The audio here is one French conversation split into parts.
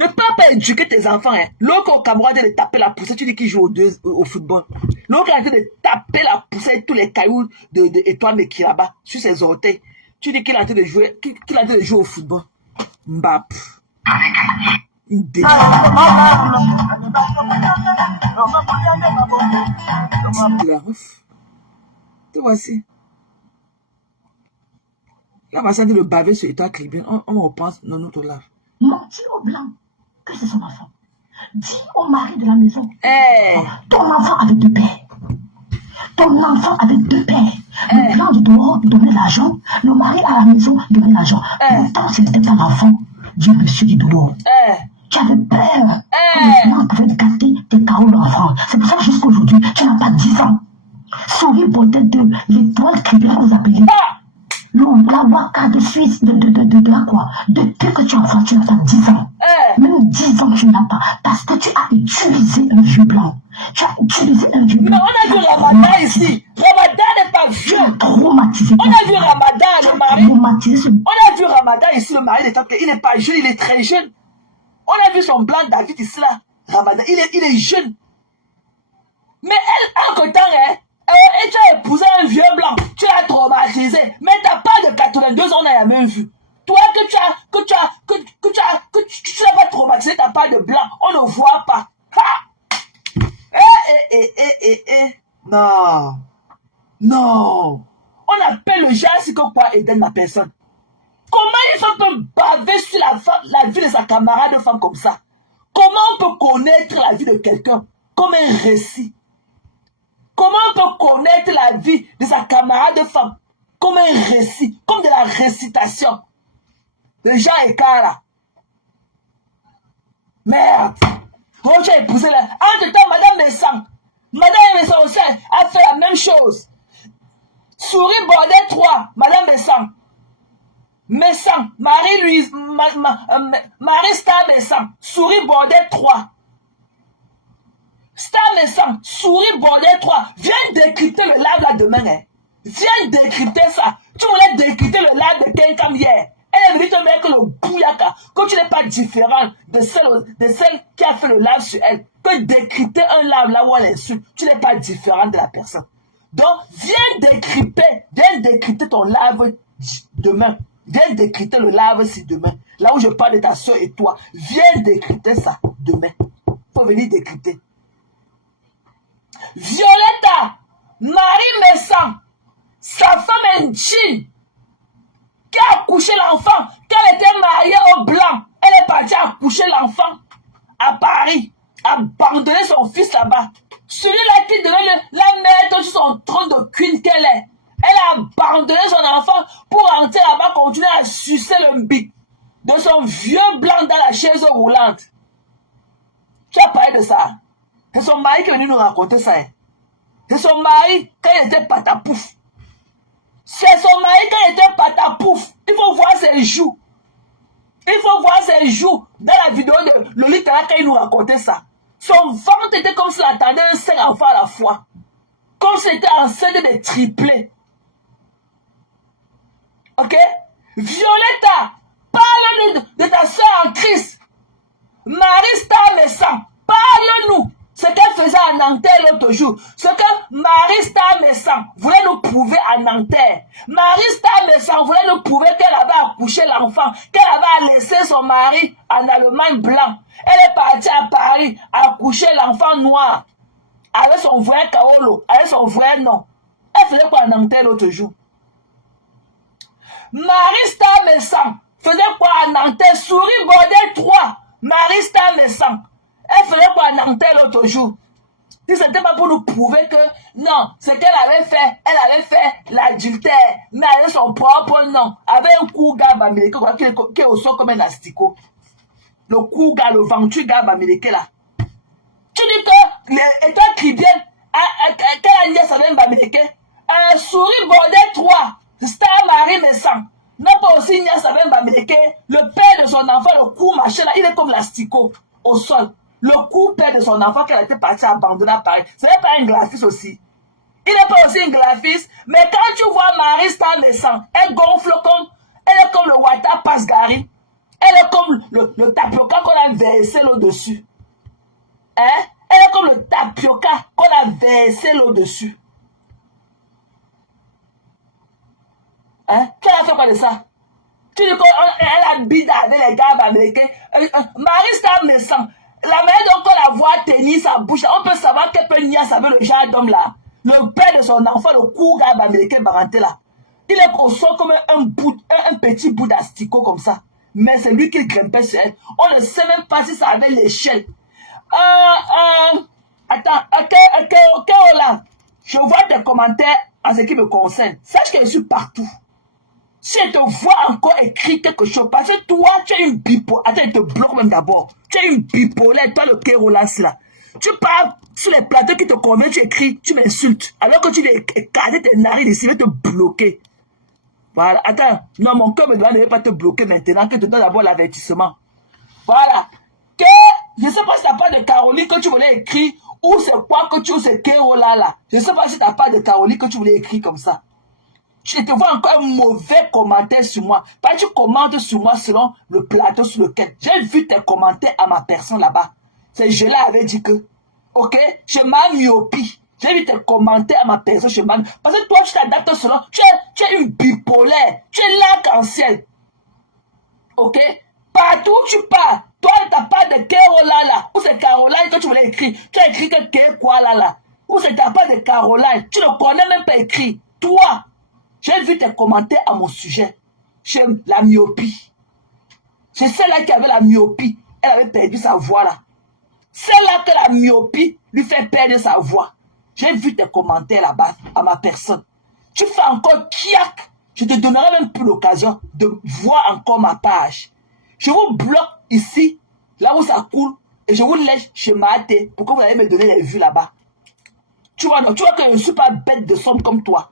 Ne pas éduquer tes enfants. Hein. L'autre au Cameroun de taper la poussette, tu dis qu'il joue au football. L'autre est en train de taper la poussette, tous les cailloux d'Étoile de Kiraba sur ses orteils. Tu dis qu'il est en train de jouer, au football. Mbap. Une déchet. Te voici. Là, on va sentir le baver sur Étoile Clibien. On repense dans notre lave. Mentir au blanc que c'est son enfant. Dis au mari de la maison. Hey. Ton enfant avait 2 pères. Ton enfant avait 2 pères. Le blanc de dehors donnait l'argent. Le mari à la maison donnait l'argent. Pourtant, c'était pas l'enfant du monsieur du dehors. Tu avais peur que le blanc pouvait gâter tes carreaux d'enfant. C'est pour ça que jusqu'aujourd'hui, tu n'as pas 10 ans. Souris beauté de l'Étoile Clibien que vous appelez. La waka de Suisse, de quoi? Depuis que tu es enfant, tu n'as pas 10 ans. Même 10 ans, tu n'as pas. Parce que tu as utilisé un vieux blanc. Tu as utilisé un vieux blanc. Mais on a vu Ramadan ici. Ramadan n'est pas vieux. Traumatisé. On a vu Ramadan, le mari. Traumatisé. On a vu Ramadan ici, le mari. Il n'est pas jeune, il est très jeune. On a vu son blanc David ici, là. Ramadan, il est jeune. Mais elle, en temps, hein. Et tu as épousé un vieux blanc, tu l'as traumatisé, mais tu n'as pas de 82 ans, on a la même vue. Toi que tu n'as pas traumatisé, tu n'as pas de blanc, on ne voit pas. Non. Non. On appelle le genre si quoi aider ma personne. Comment il peut baver sur la vie de sa camarade de femme comme ça? Comment on peut connaître la vie de quelqu'un comme un récit? Comment on peut connaître la vie de sa camarade de femme comme un récit, comme de la récitation? Le Jean écart là. Merde. Quand tu as épousé là. Entre-temps, Madame Messang aussi a fait la même chose. Souris Bordet 3, Madame Messang, Marie-Louise, Marie-Star Messang, Souris Bordet 3. Star Messang, Souris Bordet 3. Viens décrypter le live là demain. Hein. Viens décrypter ça. Tu voulais décrypter le live de quelqu'un hier. Elle est venue te mettre le bouyaka. Que tu n'es pas différent de celle qui a fait le live sur elle. Que décrypter un live là où elle insulte. Tu n'es pas différent de la personne. Donc, viens décrypter ton live demain. Viens décrypter le live si demain. Là où je parle de ta soeur et toi. Viens décrypter ça demain. Faut venir décrypter. Violetta, Marie Messang, sa femme Njin, qui a accouché l'enfant, qu'elle était mariée au blanc, elle est partie accoucher l'enfant à Paris, abandonner son fils là-bas. Celui-là qui devait la mettre sur son trône de queen qu'elle est. Elle a abandonné son enfant pour rentrer là-bas, continuer à sucer le mbi de son vieux blanc dans la chaise roulante. Tu as parlé de ça. C'est son mari qui est venu nous raconter ça. C'est son mari quand il était patapouf. C'est son mari quand il était patapouf. Il faut voir ses joues. Il faut voir ses joues dans la vidéo de Lolita quand il nous racontait ça. Son ventre était comme s'il attendait un 5 enfants à la fois. Comme s'il était enceinte de triplés. Ok? Violetta, parle de ta soeur en Christ. Marie-Star Messang, parle-nous. Ce qu'elle faisait à Nanterre l'autre jour. Ce que Marie-Star Messang voulait nous prouver à Nanterre. Marie-Star Messang voulait nous prouver qu'elle avait accouché l'enfant. Qu'elle avait laissé son mari en Allemagne blanc. Elle est partie à Paris accoucher l'enfant noir. Avec son vrai Kaolo. Avec son vrai nom. Elle faisait quoi à Nanterre l'autre jour? Marie-Star Messang faisait quoi à Nanterre? Souris Bordet 3. Marie-Star Messang. Elle faisait quoi à Nanterre l'autre jour? Si ce n'était pas pour nous prouver que non, ce qu'elle avait fait, elle avait fait l'adultère, mais avec son propre nom, avec un cougar américain qui est au sol comme un asticot. Le cougar, le venture gars américain là. Tu dis que l'État clibien, quelle a nièce avec un américain? Souris Bordet 3, Star Marie Messang. Non pas aussi nièce avec un américain. Le père de son enfant, le cou machin là, il est comme l'asticot au sol. Le coup père de son enfant qu'elle était partie abandonner à Paris. Ce n'est pas un graphiste aussi. Il n'est pas aussi un graphiste. Mais quand tu vois Marie-Star Messang, elle gonfle comme, elle est comme le Wata Pasgari. Elle est comme le tapioca qu'on a versé là-dessus. Hein? Elle est comme le tapioca qu'on a versé là-dessus. Hein? Tu as fait quoi de ça? Tu dis qu'elle habite avec les gars américains. Marie Star me sent. La manière dont on la voit tenir sa bouche, on peut savoir qu'elle peut nier avec le genre d'homme là. Le père de son enfant, le court gars américain baranté là. Il est au sol comme un petit bout d'asticot comme ça. Mais c'est lui qui grimpait sur elle. On ne sait même pas si ça avait l'échelle. Attends, ok, là. Je vois tes commentaires en ce qui me concerne. Sache que je suis partout. Si je te vois encore écrire quelque chose, parce que toi, tu es une bipolaire. Attends, je te bloque même d'abord. Tu es une bipolaire, toi le Kérolas là. Tu parles sur les plateaux qui te conviennent, tu écris, tu m'insultes. Alors que tu viens écarter tes narines ici, je vais te bloquer. Voilà, attends, non, mon cœur me doit ne pas te bloquer maintenant, que tu donnes d'abord l'avertissement. Voilà. Je ne sais pas si tu n'as pas de Caroline que tu voulais écrire, ou c'est quoi que tu sais Kérola là. Je ne sais pas si tu n'as pas de Caroline que tu voulais écrire comme ça. Je te vois encore un mauvais commentaire sur moi. Parce que tu commentes sur moi selon le plateau sur lequel. J'ai vu tes commentaires à ma personne là-bas. C'est je l'avais dit que, ok, je m'ai myopie. J'ai vu tes commentaires à ma personne, je m'ai. Parce que toi, tu t'adaptes selon. Tu es une bipolaire. Tu es l'arc-en-ciel. Ok? Partout où tu pars, toi, tu n'as pas de Caroline là. Ou c'est Caroline que tu voulais écrire. Tu as écrit que quoi là. Ou c'est t'as pas de Caroline. Tu ne connais même pas écrit. Toi. J'ai vu tes commentaires à mon sujet. J'ai la myopie. C'est celle-là qui avait la myopie. Elle avait perdu sa voix là. Celle-là que la myopie lui fait perdre sa voix. J'ai vu tes commentaires là-bas à ma personne. Tu fais encore kiak. Je te donnerai même plus l'occasion de voir encore ma page. Je vous bloque ici, là où ça coule, et je vous laisse chez Maté pour que vous allez me donner les vues là-bas. Tu vois, non, tu vois que je ne suis pas bête de somme comme toi.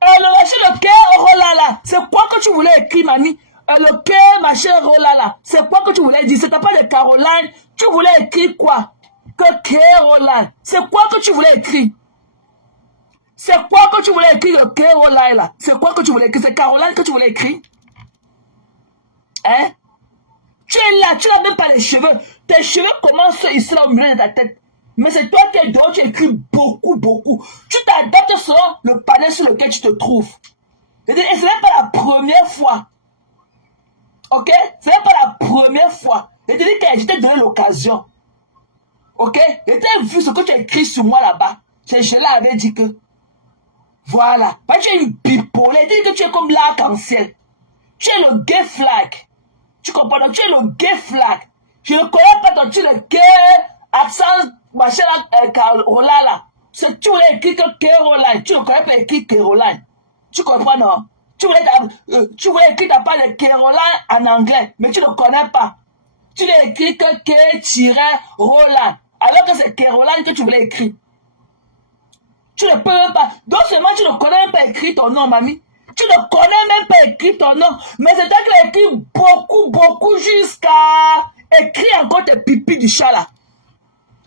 Le machin de cœur, oh là là, c'est quoi que tu voulais écrire, mamie? Le cœur, machin, oh là là, c'est quoi que tu voulais dire? C'était pas de Caroline, tu voulais écrire quoi? Que cœur, oh là, c'est quoi que tu voulais écrire? C'est quoi que tu voulais écrire, le cœur, oh là? C'est quoi que tu voulais écrire? C'est Caroline que tu voulais écrire? Hein? Tu es là, tu n'as même pas les cheveux. Tes cheveux commencent ici là au milieu de ta tête. Mais c'est toi qui es dehors, tu écris beaucoup, beaucoup. Tu t'adaptes sur le panel sur lequel tu te trouves. Et ce n'est pas la première fois. Ok? Ce n'est pas la première fois. Et je dis que je t'ai donné l'occasion. Ok? Et tu as vu ce que tu as écrit sur moi là-bas. Je l'avais dit que. Voilà. Mais tu es une bipolaire. Je dis que tu es comme l'arc-en-ciel. Tu es le gay flag. Tu comprends? Donc, tu es le gay flag. Je ne connais pas ton tu es le gay absence. Machin Caroline là. Tu voulais écrire que Caroline. Tu ne connais pas écrire Caroline. Tu comprends, non? Tu voulais écrire ta part de Caroline en anglais, mais tu ne connais pas. Tu l'as écrit que Roland. Alors que c'est Caroline que tu voulais écrire. Tu ne peux même pas. Donc seulement tu ne connais même pas écrire ton nom, mamie. Tu ne connais même pas écrire ton nom. Mais c'est toi qui l'as écrit beaucoup, beaucoup jusqu'à écrire encore tes pipis du chat là.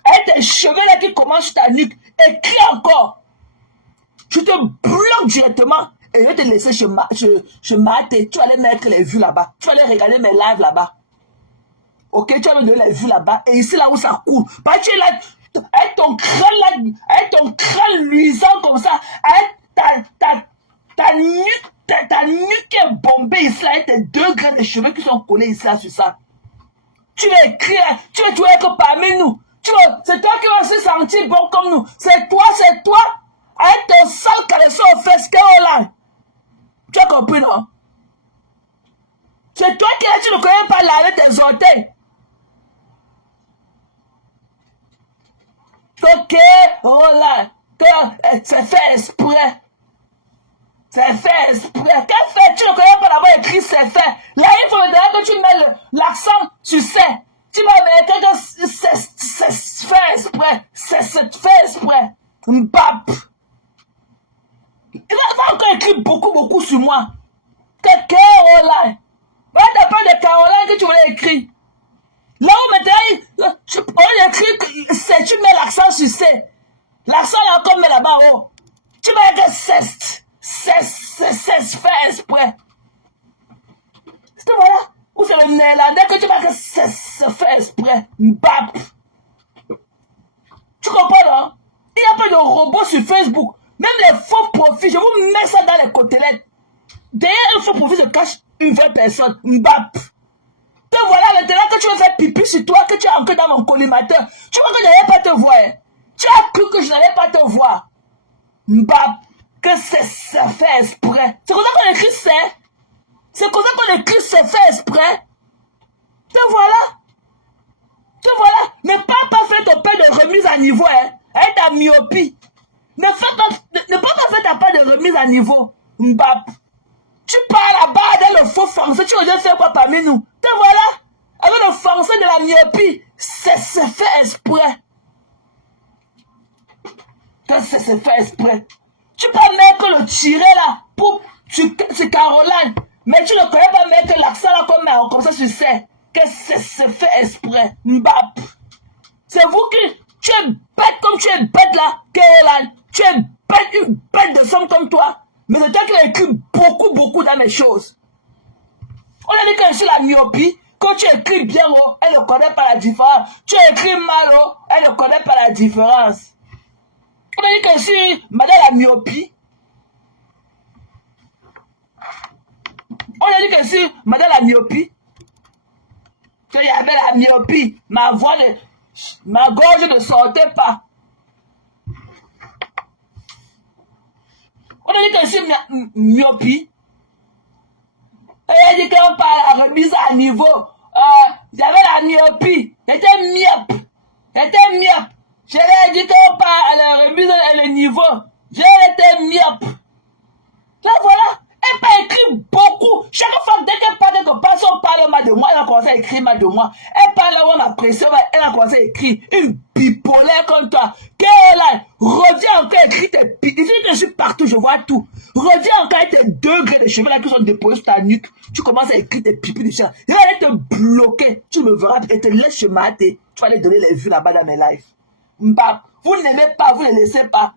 Et tes cheveux là qui commencent sur ta nuque. Écris encore. Je te bloque directement. Et je vais te laisser chez Maté. Tu vas aller mettre les vues là-bas. Tu vas aller regarder mes lives là-bas. Ok, tu vas me donner les vues là-bas. Et ici là où ça coule. Parce que tu es là. Avec ton crâne là. Avec ton crâne luisant comme ça. Avec ta nuque est bombée ici là. Avec tes 2 grains de cheveux qui sont collés ici là sur ça. Tu vas écrire. Tu vas trouver que parmi nous. C'est toi qui vas se sentir bon comme nous. C'est toi. Avec ton sale caleçon aux fesses, Caroline. Tu as compris, non? C'est toi qui là, tu ne connais pas laver tes orteils. Ok, Caroline. C'est fait exprès. C'est fait exprès. Qu'est-ce que tu ne connais pas d'abord écrit c'est fait. Là, il faut que tu mets l'accent sur c'est. Tu vas mettre que c'est fait exprès. C'est fait exprès. Mbap. Il va encore écrire beaucoup, beaucoup sur moi. Que Caroline. Va t'appeler de Caroline que tu voulais écrire. Là où maintenant, on écrit c'est, tu mets l'accent sur c'est. L'accent là encore met là-bas haut. Tu mets que c'est fait exprès. C'est voilà. Ou c'est le néerlandais que tu vois que c'est fait exprès. Mbap. Tu comprends, non? Il n'y a pas de robot sur Facebook. Même les faux profils, je vous mets ça dans les côtelettes. Derrière un faux profil se cache une vraie personne. Mbap. Te voilà maintenant que tu veux faire pipi sur toi, que tu es encore dans mon collimateur. Tu vois que je n'allais pas te voir. Tu as cru que je n'allais pas te voir. Mbap. Que c'est fait exprès. C'est comme ça qu'on écrit c'est. C'est comme ça qu'on écrit c'est fait exprès. Te voilà. Te voilà. Ne pas faire ton père de remise à niveau, hein. Avec ta myopie. Ne pas faire ta part de remise à niveau. Mbap. Tu pars là-bas dans le faux français. Tu veux faire quoi parmi nous? Te voilà. Avec le français de la myopie. C'est fait exprès. Que c'est fait exprès. Tu peux mettre le tiret là pour c'est Caroline. Mais tu ne connais pas mettre l'accent là comme ça sur c'est. Que c'est fait exprès. Mbap. C'est vous qui... Tu es bête comme tu es bête là, Caroline. Tu es bête, une bête de somme comme toi. Mais c'est toi qui as écrit beaucoup dans mes choses. On a dit que je suis la myopie. Quand tu écris bien, oh, elle ne connaît pas la différence. Tu écris mal, oh, elle ne connaît pas la différence. On a dit que je suis madame la myopie. On a dit que je suis madame la myopie. Il y avait la myopie. Ma gorge ne sortait pas. On a dit que je suis myopie. Elle a dit qu'on parle à la remise à niveau. J'avais la myopie. J'étais myope. Je lui ai dit qu'on parle à la remise à le niveau. J'étais myope. Là voilà. Elle n'a pas écrit beaucoup. Chaque fois, dès qu'elle parle quelque part, si on parle mal de moi, elle a commencé à écrire mal de moi. Elle parle où on a pressé, elle a commencé à écrire. Une bipolaire comme toi. Caroline, reviens encore écrire tes pieds. Il dit que je suis partout, je vois tout. Reviens encore avec tes degrés de cheveux là qui sont déposés sur ta nuque. Tu commences à écrire tes pipis de chien. Il va aller te bloquer. Tu me verras et te laisses se mater. Tu vas aller donner les vues là-bas dans mes lives. Mbap, vous n'aimez pas, vous ne laissez pas.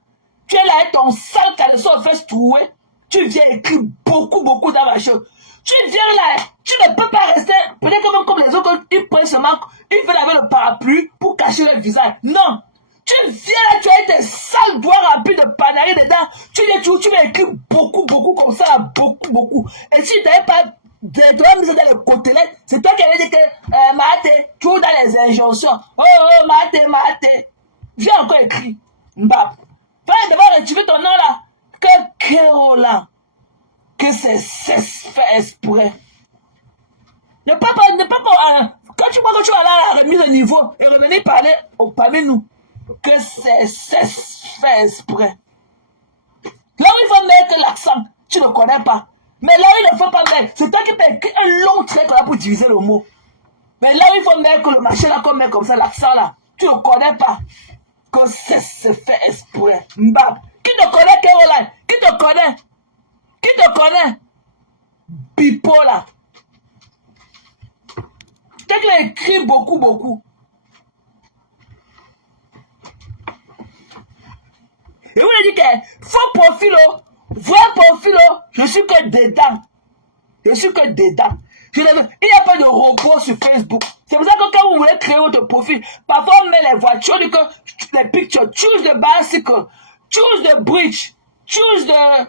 Tu es là avec ton sale caleçon aux fesses trouées. Tu viens écrire beaucoup dans ma chose. Tu viens là, tu ne peux pas rester, peut-être comme les autres, ils prennent seulement, ils veulent avec le parapluie pour cacher leur visage. Non. Tu viens là, tu as tes sales doigts remplis de panaris dedans. Tu viens écrire beaucoup comme ça, beaucoup. Et si tu n'avais pas de toi mis dans les côtelettes, c'est toi qui avais dit que, Maté, tu es dans les injonctions. Oh, Maté. Viens encore écrire. Mbap. Fais d'abord retirer ton nom là. Que Caroline, que c'est fait exprès. Ne pas quand tu vois que tu vas là à la remise de niveau et revenir parler parmi nous, que c'est fait exprès. Là où il faut mettre l'accent, tu ne connais pas. Mais là où il ne faut pas mettre, c'est toi qui peux écrire un long trait pour diviser le mot. Mais là où il faut mettre le machin là, qu'on met comme ça, l'accent là, tu ne connais pas. Que c'est fait exprès. Mbap. Qui te connaît, Caroline? Qui te connaît? Bipolar. Toi qui écrit beaucoup. Et vous lui dites que faux profil, vrai profil, je suis que dedans. Il n'y a pas de robot sur Facebook. C'est pour ça que quand vous voulez créer votre profil, parfois on met les voitures, les pictures, choose the bicycle. Choose the bridge. Choose the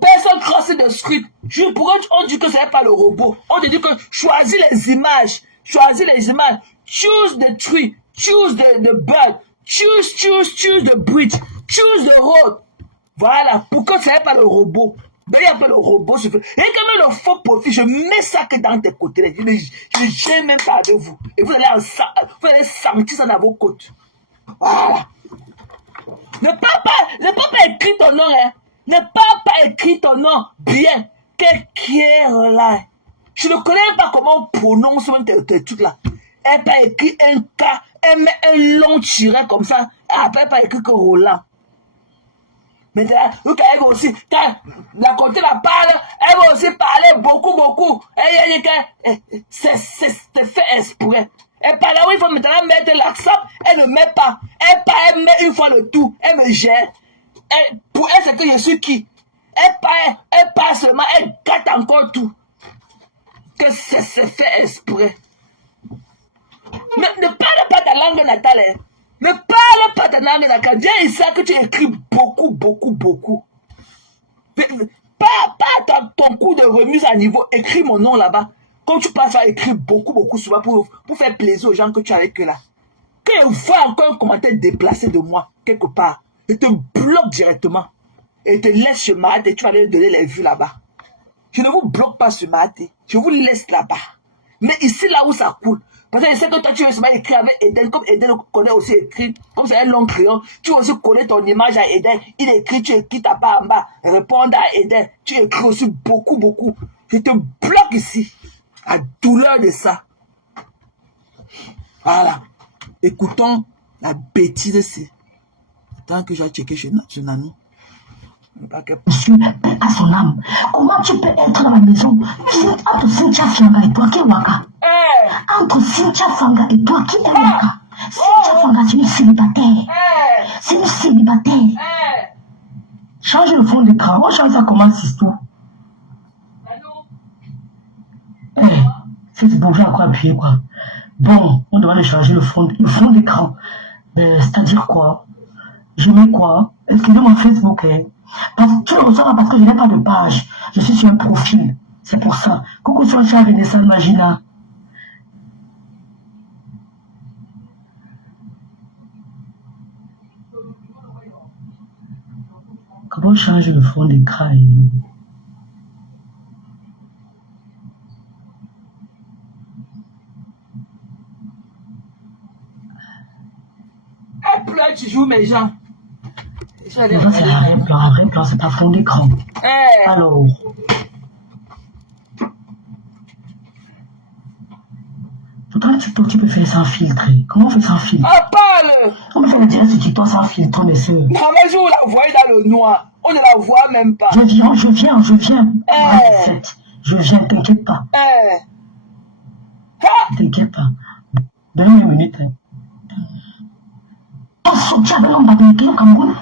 person crossing the street. Pourquoi on dit que ce n'est pas le robot? On te dit que choisis les images. Choose the tree. Choose the bird. Choose the bridge. Choose the road. Voilà. Pourquoi ce n'est pas le robot? Il y a pas le robot. Et quand même le faux profil, je mets ça que dans tes côtés. Je ne gêne même pas avec vous. Et vous allez sentir ça dans vos côtes. Voilà. Ne pas écrire ton nom, hein. Ne pas écrire ton nom bien. Quelqu'un là. Je ne connais pas comment on prononce tes trucs là. Elle pas écrit un K, elle met un long tiret comme ça. Après, elle pas écrit que Roland. Maintenant, vous avez aussi, quand la côté la parle, elle va aussi parler beaucoup. Elle dit que c'est fait exprès. Elle parle où il faut maintenant mettre l'accent, elle ne met pas. Elle met une fois le tout, elle me gère. Pour elle, c'est que je suis qui? Elle parle seulement, elle gâte encore tout. que c'est fait exprès. Mais ne parle pas ta langue natale. Hein. Ne parle pas ta langue natale. Viens ici que tu écris beaucoup. Pas ton coup de remise à niveau. Écris mon nom là-bas. Quand tu passes à écrire beaucoup souvent pour faire plaisir aux gens que tu as avec eux là. Quand ils voient encore un commentaire déplacé de moi, quelque part, je te bloque directement. Et te laisse sur Mahat et tu vas leur donner les vues là-bas. Je ne vous bloque pas sur Mahat. Je vous laisse là-bas. Mais ici, là où ça coule. Parce que je sais que toi, tu veux seulement écrire avec Eden, comme Eden connaît aussi écrit, comme c'est un long crayon. Tu aussi connais ton image à Eden. Il écrit, tu écris ta part en bas. Répondre à Eden. Tu écris aussi beaucoup. Je te bloque ici. La douleur de ça. Voilà. Écoutons la bêtise ici. Attends que je vais checker chez Nani. Monsieur, paix à son âme. Comment tu peux être dans la maison entre Cynthia Fanga et toi qui est Waka? Entre Cynthia Fanga et toi qui est Waka? Cynthia Fanga, c'est une célibataire. C'est une célibataire. Change le fond d'écran. On change ça comment c'est tout. C'est bouger à quoi appuyer quoi. Bon, on doit aller changer le fond d'écran. C'est-à-dire quoi? Je mets quoi? Excusez-moi Facebook. Parce que tu le reçois parce que je n'ai pas de page. Je suis sur un profil. C'est pour ça. Coucou sur chat Renaissance Magina. Comment changer le fond d'écran? Tu joues mes gens. Ça c'est un vrai plan, c'est pas fond d'écran. Alors. Pourtant, tu peux faire sans filtre. Comment on fait sans filtre? Parle! On peut faire le direct sur TikTok sans filtre, mes soeurs. Non, mais je vous la voyez dans le noir. On ne la voit même pas. Je viens. Je viens, t'inquiète pas. T'inquiète pas. Donne-moi une minute. Ton soutien avec l'homme Bamileke au Cameroun,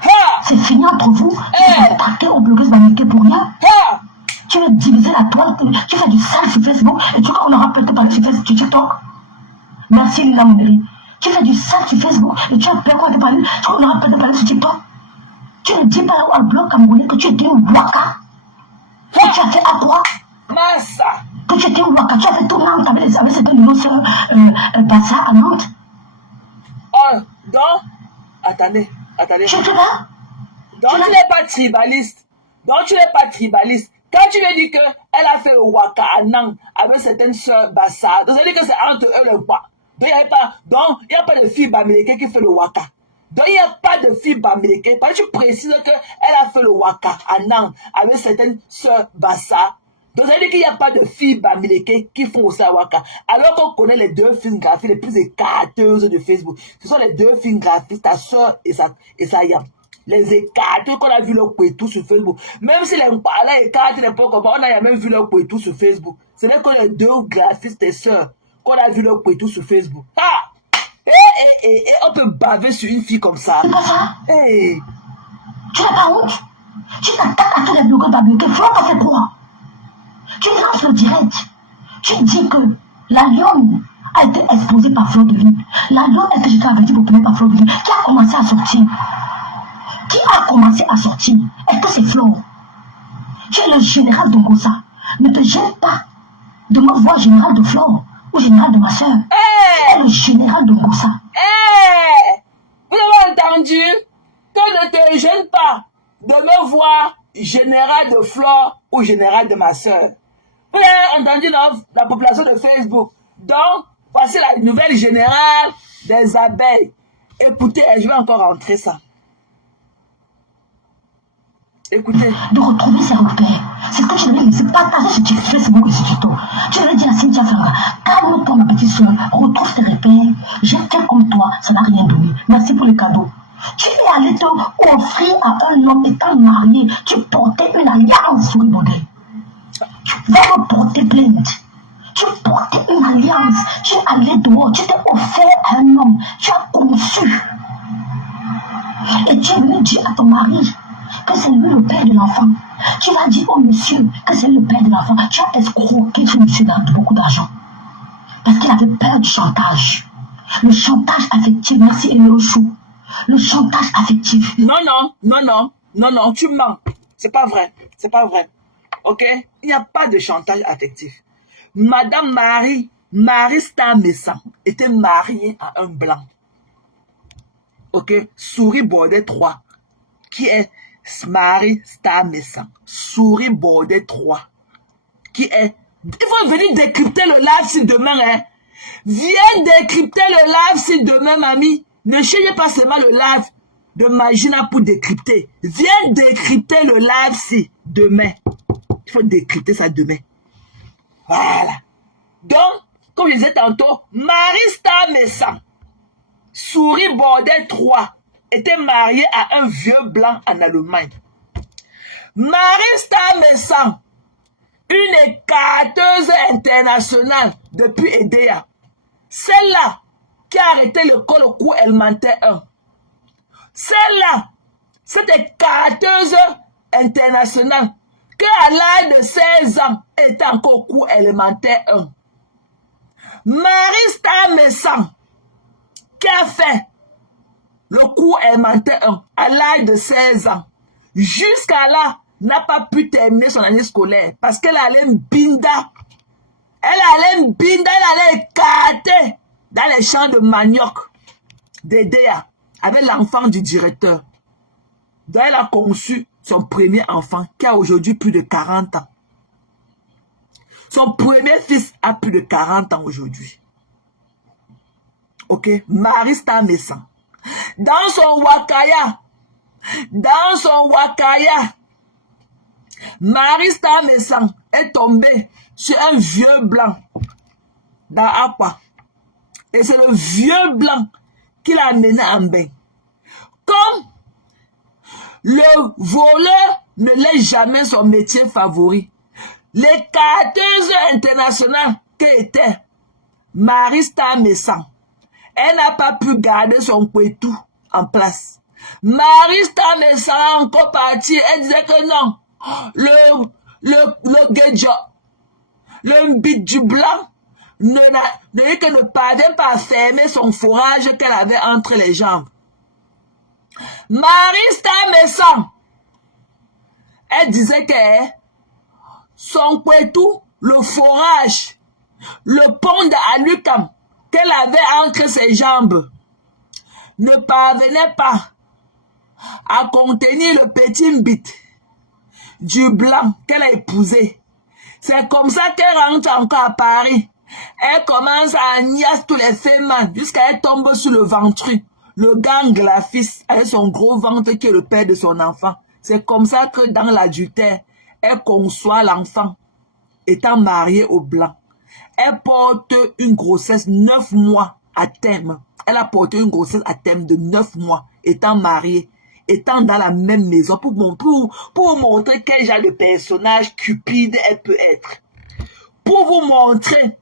c'est fini entre vous. Tu vas attaquer aux blogueuses Bamileke pour rien. Tu veux diviser la toile, tu fais du sale sur Facebook et tu crois qu'on aura peut-être parlé sur TikTok. Merci Lila Mondri. Tu fais du sale sur Facebook et tu as peur qu'on te parle, tu crois qu'on aura peut-être parlé sur TikTok. Tu ne dis pas au blog camerounais que tu étais une waka. Et tu as fait à quoi? Massa. Que tu étais une waka, tu as fait tout Nantes avec cette nouveau sur Bassa à Nantes. Oh, donc. Attendez. Je te là. Donc tu n'es pas tribaliste. Quand tu lui dis qu'elle a fait le waka à Nantes avec certaines soeurs Bassa, donc ça veut dire que c'est entre eux le quoi. Donc il n'y a pas de fille Bamileke qui fait le waka. Donc il n'y a pas de fille Bamileke. Parce que tu précises qu'elle a fait le waka à Nantes avec certaines soeurs Bassa. Donc ça veut dire qu'il n'y a pas de filles Bamileke qui font aussi la waka. Alors qu'on connaît les deux films graphiques les plus écarteuses de Facebook. Ce sont les deux films graphiques, ta soeur et sa yam. Les écarteux qu'on a vu leur couetou sur Facebook. Même si les écartés n'est pas comme on a même vu leur couetou sur Facebook. Ce n'est que les deux graphistes et sœurs qu'on a vu leur couetou sur Facebook. On peut baver sur une fille comme ça. C'est pas ça. Tu n'as pas honte? Tu t'attaques à tous les blogueurs Bamileke. Flore a fait quoi? Tu lances le direct. Tu dis que la lionne a été exposée par Fleur de Lys. La lionne a été jetée avec pour par Fleur de Lys. Qui a commencé à sortir? Est-ce que c'est Flore? Tu es le général de Ngossa. Ne te gêne pas de me voir général de Flore ou général de ma soeur. Tu es le général de Ngossa. Vous avez entendu? Que ne te gêne pas de me voir général de Flore ou général de ma soeur. Vous avez entendu dans la population de Facebook. Donc, voici la nouvelle générale des abeilles. Écoutez, je vais encore rentrer ça. Écoutez. De retrouver ses repères. C'est ce que je vais laisser partager sur Facebook et sur TikTok. Je vais dire à Cynthia Fanga, calme-toi ma petite soeur, retrouve tes repères. J'étais comme toi, ça n'a rien donné. Merci pour les cadeaux. Tu es allé te offrir à un homme étant marié. Tu portais une alliance sur le modèle. Tu vas me porter plainte. Tu portais une alliance. Tu es allé dehors. Tu t'es offert à un homme. Tu as conçu. Et tu es venu dire à ton mari que c'est lui le père de l'enfant. Tu vas dire au monsieur que c'est le père de l'enfant. Tu as escroqué ce monsieur de beaucoup d'argent. Parce qu'il avait peur du chantage. Le chantage affectif, merci Elochou. Le chantage affectif. Non, tu mens. C'est pas vrai. C'est pas vrai. Ok? Il n'y a pas de chantage affectif. Madame Marie Star-Messan était mariée à un blanc. Ok? Souris Bordet 3. Qui est Marie Star-Messan? Souris Bordet 3. Qui est... Il faut venir décrypter le live si demain, hein? Viens décrypter le live si demain, mamie. Ne cherchez pas seulement le live de Magina pour décrypter. Viens décrypter le live si demain. Il faut décrypter ça demain. Voilà. Donc, comme je disais tantôt, Marie Star-Messan, Souris Bordet 3, était mariée à un vieux blanc en Allemagne. Marie Star-Messan, une écarteuse internationale depuis EDEA. Celle-là qui a arrêté l'école au cours élémentaire 1. Celle-là, cette écarteuse internationale qui à l'âge de 16 ans était encore au cours élémentaire 1. Marie Star-Messan qui a fait le cours élémentaire 1 à l'âge de 16 ans. Jusqu'à là, n'a pas pu terminer son année scolaire parce qu'elle allait une binda. Elle allait écarter dans les champs de manioc d'EDEA avec l'enfant du directeur. Donc elle a conçu son premier enfant qui a aujourd'hui plus de 40 ans. Son premier fils a plus de 40 ans aujourd'hui. Ok, Marie Star-Messan. Dans son wakaya, Marie Star-Messan est tombée sur un vieux blanc dans Aqua. Et c'est le vieux blanc qui l'a amené en bain. Comme le voleur ne l'est jamais son métier favori, l'écarteuse internationale qu'était Marie Star-Messan, elle n'a pas pu garder son couetou en place. Marie Star-Messan a encore parti. Elle disait que non, le guéjo, le mbit du blanc, ne parvient pas à fermer son fourrage qu'elle avait entre les jambes. Marie Star-Messan, elle disait que son couetou, le fourrage, le pont d'Alucam qu'elle avait entre ses jambes ne parvenait pas à contenir le petit mbit du blanc qu'elle a épousé. C'est comme ça qu'elle rentre encore à Paris. Elle commence à niasse tous les femmes jusqu'à elle tombe sur le ventru. Le gang la fils avec son gros ventre qui est le père de son enfant. C'est comme ça que dans l'adultère, elle conçoit l'enfant étant mariée au blanc. Elle porte une grossesse 9 mois à terme. Elle a porté une grossesse à terme de 9 mois étant mariée, étant dans la même maison pour montrer quel genre de personnage cupide elle peut être. Pour vous montrer,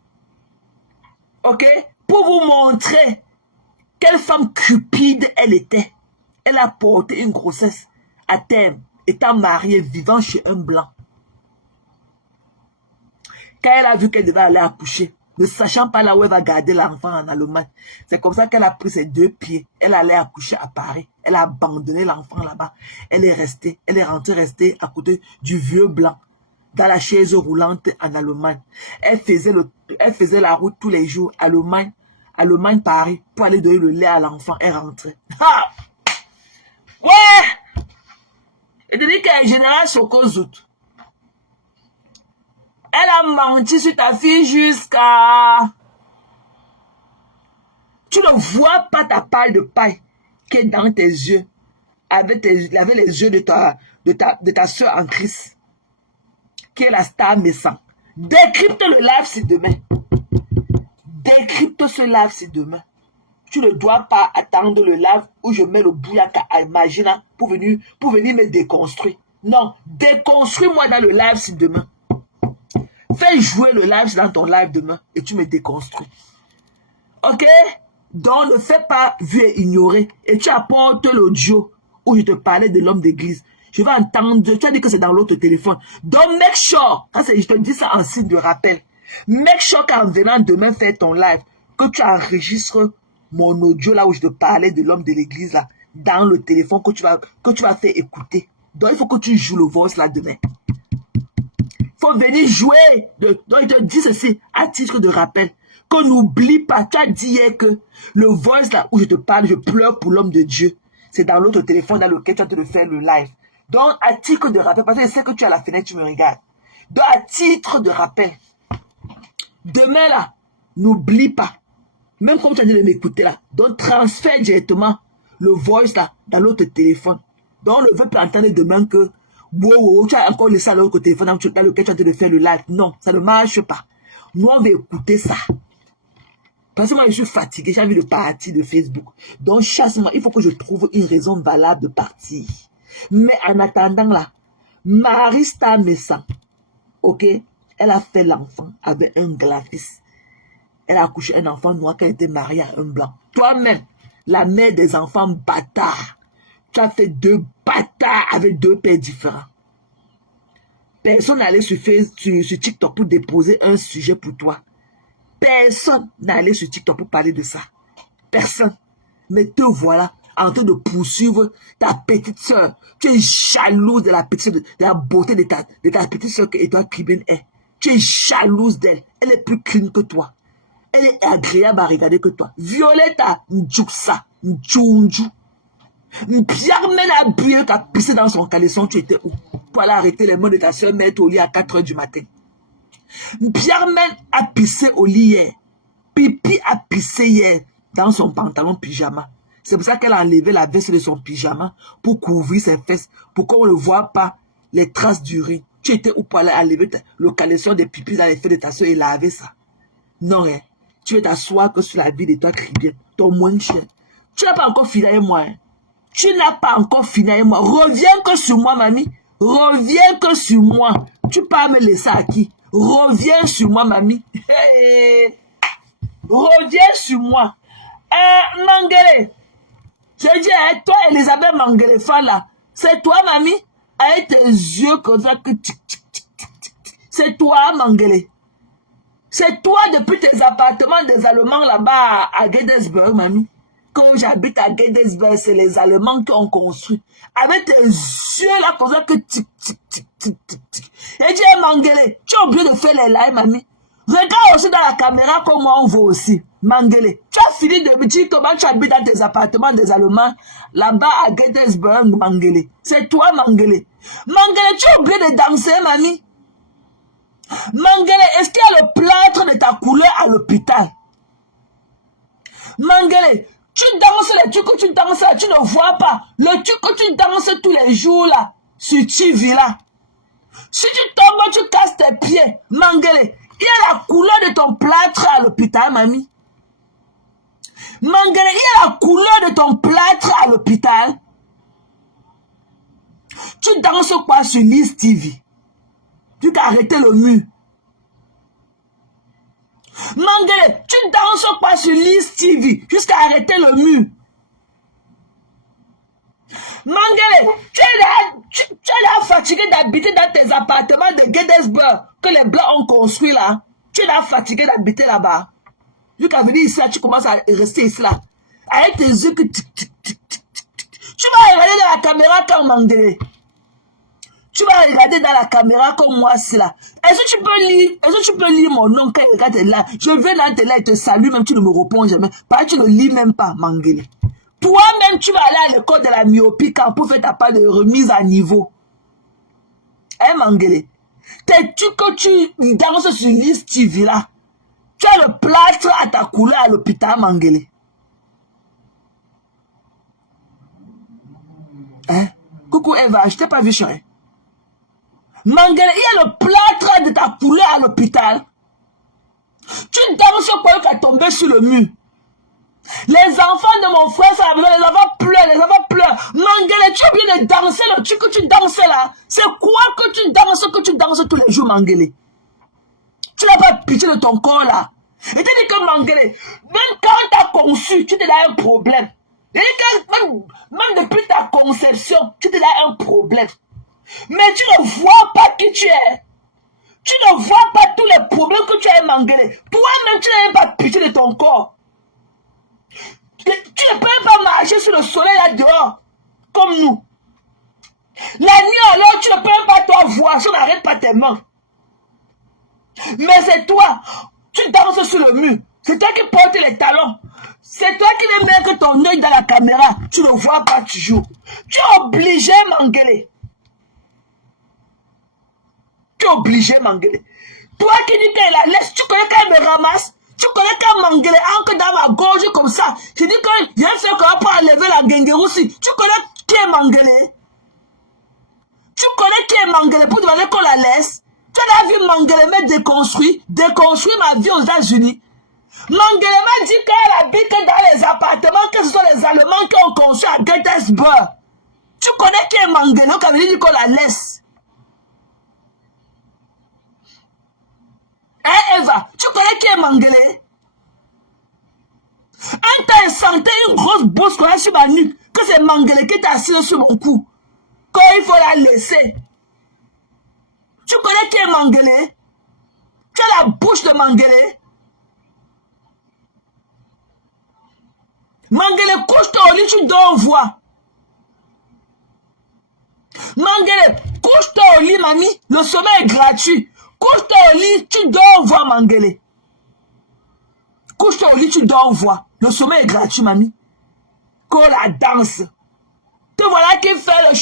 ok? Pour vous montrer quelle femme cupide elle était. Elle a porté une grossesse à terme, étant mariée, vivant chez un blanc. Quand elle a vu qu'elle devait aller accoucher, ne sachant pas là où elle va garder l'enfant en Allemagne, c'est comme ça qu'elle a pris ses 2 pieds. Elle allait accoucher à Paris. Elle a abandonné l'enfant là-bas. Elle est rentrée rester à côté du vieux blanc, dans la chaise roulante en Allemagne. Elle faisait la route tous les jours, Allemagne-Paris, pour aller donner le lait à l'enfant. Elle rentrait. Ha! Ouais! Et de dire qu'elle est générale Sokozout. Elle a menti sur ta fille jusqu'à... Tu ne vois pas ta paille de paille qui est dans tes yeux, avec les yeux de ta soeur en Christ, qui est la Star-Messan. Décrypte le live si demain. Décrypte ce live si demain. Tu ne dois pas attendre le live où je mets le bouillaka à Imagina pour venir me déconstruire. Non, déconstruis-moi dans le live si demain. Fais jouer le live dans ton live demain et tu me déconstruis. Ok? Donc ne fais pas vu et ignorer. Et tu apportes l'audio où je te parlais de l'homme d'église. Je vais entendre, tu as dit que c'est dans l'autre téléphone. Donc, make sure, je te dis ça en signe de rappel. Make sure qu'en venant demain faire ton live, que tu enregistres mon audio là où je te parlais de l'homme de l'église là, dans le téléphone que tu vas faire écouter. Donc, il faut que tu joues le voice là demain. Il faut venir jouer. Donc, il te dit ceci à titre de rappel. Que n'oublie pas, tu as dit hier que le voice là où je te parle, je pleure pour l'homme de Dieu. C'est dans l'autre téléphone dans lequel tu vas te faire le live. Donc, à titre de rappel, parce que je sais que tu es à la fenêtre, tu me regardes. Donc, à titre de rappel, demain là, n'oublie pas, même comme tu as dit de m'écouter là, donc transfère directement le voice là dans l'autre téléphone. Donc, on ne veut pas entendre demain que wow, tu as encore laissé à l'autre téléphone dans lequel tu as de faire le live. Non, ça ne marche pas. Nous, on va écouter ça. Parce que moi, je suis fatigué, j'ai envie de partir de Facebook. Donc, chasse-moi, il faut que je trouve une raison valable de partir. Mais en attendant là, Marista Messan, ok, elle a fait l'enfant avec un Gladys. Elle a accouché un enfant noir qu'elle était mariée à un blanc. Toi-même, la mère des enfants bâtards, tu as fait 2 bâtards avec 2 pères différents. Personne n'est allé sur TikTok pour déposer un sujet pour toi. Personne n'est allé sur TikTok pour parler de ça. Personne. Mais te voilà en train de poursuivre ta petite soeur. Tu es jalouse de la petite de la beauté de ta petite soeur que Edouard Kribin est. Tu es jalouse d'elle. Elle est plus clean que toi. Elle est agréable à regarder que toi. Violetta Ndjouksa, Ndjounjou. Pierre mène à buer qui a pissé dans son caleçon. Tu étais où? Pour aller arrêter les mains de ta soeur, mettre au lit à 4 h du matin. Pierre mène a pissé au lit hier. Pipi a pissé hier dans son pantalon pyjama. C'est pour ça qu'elle a enlevé la veste de son pyjama pour couvrir ses fesses, pour qu'on ne voit pas les traces d'urine. Tu étais où pour aller enlever le caleçon des pipis dans les fesses de ta soeur et laver ça? Non, hein. Tu veux t'asseoir que sur la vie de toi, Kribin, ton moins cher. Tu n'as pas encore fini avec moi. Hein. Tu n'as pas encore fini avec moi. Reviens que sur moi, mamie. Reviens que sur moi. Tu peux pas me laisser à qui? Reviens sur moi, mamie. Hey. Reviens sur moi. Mangele. Je dis, hein, toi, Elisabeth Mangele, là, c'est toi, mamie, avec tes yeux comme ça que c'est toi, Mangele. C'est toi, depuis tes appartements des Allemands là-bas à Gettysburg, mamie. Quand j'habite à Gettysburg, c'est les Allemands qui ont construit. Avec tes yeux là, comme ça que tic. Et dis, Mangele, tu as oublié de faire les lives, mamie. Regarde aussi dans la caméra comme moi on voit aussi. Mangele, tu as fini de me dire comment tu habites dans tes appartements des Allemands, là-bas à Gettysburg, Mangele. C'est toi, Mangele. Mangele, tu as oublié de danser, mamie. Mangele, est-ce qu'il y a le plâtre de ta couleur à l'hôpital? Mangele, tu danses les trucs que tu danses là, tu ne vois pas. Le truc que tu danses tous les jours là, sur TV là. Si tu tombes, tu casses tes pieds. Mangele, il y a la couleur de ton plâtre à l'hôpital, mamie. Mangele, il y a la couleur de ton plâtre à l'hôpital. Tu danses quoi sur Liz TV? Tu t'as arrêté le mur. Mangele, tu danses quoi sur Liz TV jusqu'à arrêter le mur. Mangele, tu es là fatigué d'habiter dans tes appartements de Gettysburg que les Blancs ont construit là. Tu es là fatigué d'habiter là-bas. Jusqu'à venir ici là, tu commences à rester ici là. Avec tes yeux que tu vas regarder dans la caméra comme Mangele. Tu vas regarder dans la caméra comme moi, c'est là. Est-ce que tu peux lire mon nom quand il regarde là? Je vais dans tes là et te salue, même tu ne me réponds jamais. Parce que tu ne lis même pas, Mangele. Toi-même, tu vas aller à l'école de la myopie quand pour faire ta part de remise à niveau. Hein, Mangele? T'es-tu que tu danses sur Liz TV là? Tu as le plâtre à ta couleur à l'hôpital, Mangele. Hein? Coucou Eva, je t'ai pas vu chanter. Mangele, il y a le plâtre de ta couleur à l'hôpital. Tu danses quoi qui a tombé sur le mur. Les enfants de mon frère, les enfants pleurent. Mangele, tu as oublié de danser le truc que tu danses là. C'est quoi que tu danses tous les jours, Mangele? Tu n'as pas pitié de ton corps là. Et tu dis que Mangele, même quand tu as conçu, tu t'es là un problème. Et même depuis ta conception, tu t'es là un problème. Mais tu ne vois pas qui tu es. Tu ne vois pas tous les problèmes que tu as Mangele. Toi-même, tu n'as même pas pitié de ton corps. Tu ne peux même pas marcher sur le soleil là dehors, comme nous. La nuit alors, tu ne peux même pas toi voir si on n'arrête pas tes mains. Mais c'est toi, tu danses sur le mur. C'est toi qui portes les talons. C'est toi qui veux mettre ton œil dans la caméra. Tu ne vois pas toujours. Tu es obligé, Mangele. Tu es obligé, Mangele. Toi qui dis qu'elle la laisse, tu connais qu'elle me ramasse. Tu connais qu'elle Mangele entre dans ma gorge comme ça. Je dis que j'ai fait qu'on va pas enlever la Gengeroussi. Tu connais qui est Mangele? Tu connais qui est Mangele pour demander qu'on la laisse? Tu as vu Mangele me déconstruire ma vie aux États-Unis. Mangele m'a dit qu'elle habite dans les appartements, que ce sont les Allemands qui ont construit à Gettysburg. Tu connais qui est Mangele quand il dit qu'on la laisse? Hein, Eva? Tu connais qui est Mangele? Un temps, il sentait une grosse bosse qu'on a sur ma nuque, que c'est Mangele qui est assis sur mon cou. Quand il faut la laisser. Tu connais qui est Mangele? Tu as la bouche de Mangele? Mangele, couche-toi au lit, tu dors, vois. Mangele, couche-toi au lit, mamie. Le sommeil est gratuit. Couche-toi au lit, tu dors, vois, Mangele. Couche-toi au lit, tu dors, vois. Le sommeil est gratuit, mamie. Qu'on la danse. Te voilà qui fait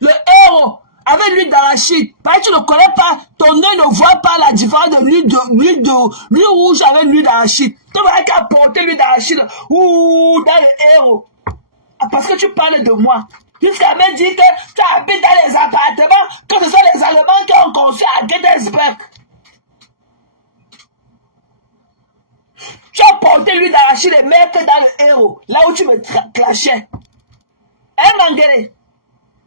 le héros avec l'huile d'arachide. Parce que tu ne connais pas, ton œil ne voit pas la différence de l'huile rouge avec l'huile d'arachide. Te voilà qui a porté l'huile d'arachide dans le héros. Parce que tu parles de moi. Jusqu'à me dire que tu habites dans les appartements, que ce sont les Allemands qui ont construit à Gettysburg. Tu as porté l'huile d'arachide et mettre dans le héros, là où tu me clashais. Hein, Mangele?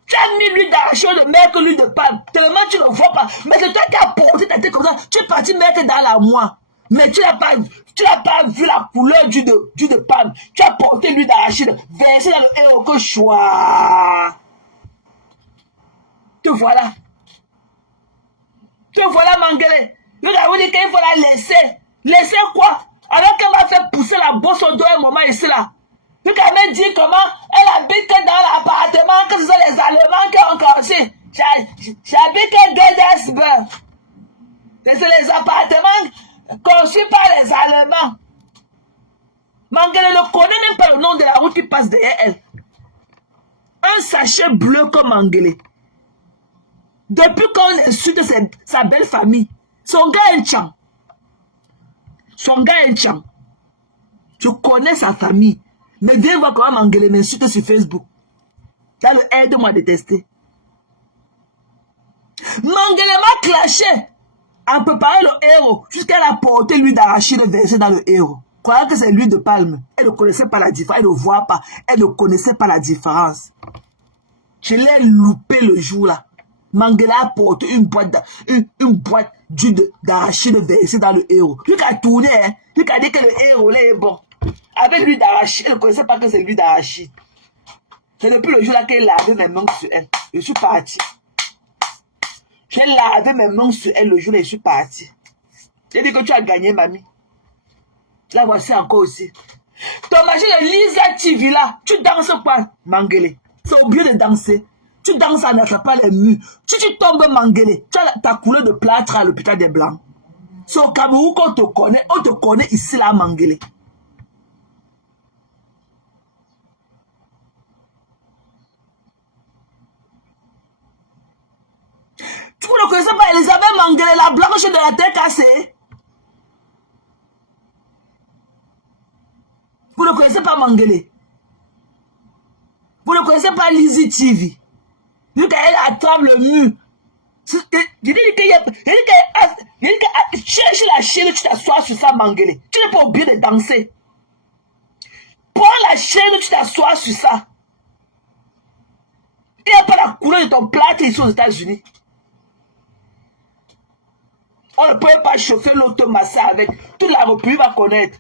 Tu as mis l'huile d'arachide de mettre l'huile de palme. Tellement tu ne vois pas. Mais c'est toi qui as porté ta tête comme ça. Tu es parti mettre dans la moelle. Mais tu n'as pas vu la couleur d'huile de palme. Tu as porté l'huile d'arachide, versé dans le héros que choix. Te voilà. Te voilà, Mangele. Nous avons dit qu'il faut la laisser. Laisser quoi? Alors qu'elle m'a fait pousser la bosse au dos un moment ici là. Tu as même dit comment elle habite dans l'appartement, que ce sont les Allemands qui ont construit. J'habite que Gettysburg. C'est les appartements construits par les Allemands. Mangele ne connaît même pas le nom de la route qui passe derrière elle. Un sachet bleu comme Mangele. Depuis qu'on insulte sa belle famille, son gars est Tchang. Son gars est Tchang. Je connais sa famille. Mais viens voir comment Mangele m'insulte sur Facebook. Ça le aide-moi à détester. Mangele m'a clashé en préparant le héros jusqu'à la porter l'huile d'arachide versée dans le héros. Croyant que c'est l'huile de palme. Elle ne connaissait pas la différence. Elle ne voit pas. Elle ne connaissait pas la différence. Je l'ai loupé le jour là. Mangele a porté une boîte d'huile d'arachide versée dans le héros. Lui qui a tourné, hein. Lui qui a dit que le héros là est bon. Avec l'huile d'arachide, elle ne connaissait pas que c'est l'huile d'arachide. C'est depuis le jour là qu'elle a lavé mes mains sur elle. Je suis parti. J'ai lavé mes mains sur elle le jour là, je suis parti. J'ai dit que tu as gagné, mamie. La voici encore aussi. Ton machine de Lisa TV là, tu danses quoi, Mangele? C'est oublié de danser. Tu danses en attrapant les murs. Si tu tombes, Mangele, tu as ta couleur de plâtre à l'hôpital des Blancs. C'est au Cameroun qu'on te connaît. On te connaît ici là, Mangele. Vous ne connaissez pas Elisabeth Mangele, la blanche de la tête cassée? Vous ne connaissez pas Mangele? Vous ne connaissez pas Lizzie TV? Vu qu'elle attrape le mur. Je dis que cherche la chaîne, tu t'assois sur ça, Mangele. Tu n'es pas obligé de danser. Prends la chaîne, tu t'assois sur ça. Il n'y a pas la couleur de ton plâtre ici aux États-Unis. On ne peut pas chauffer l'eau, te masser avec. Toute la République va connaître.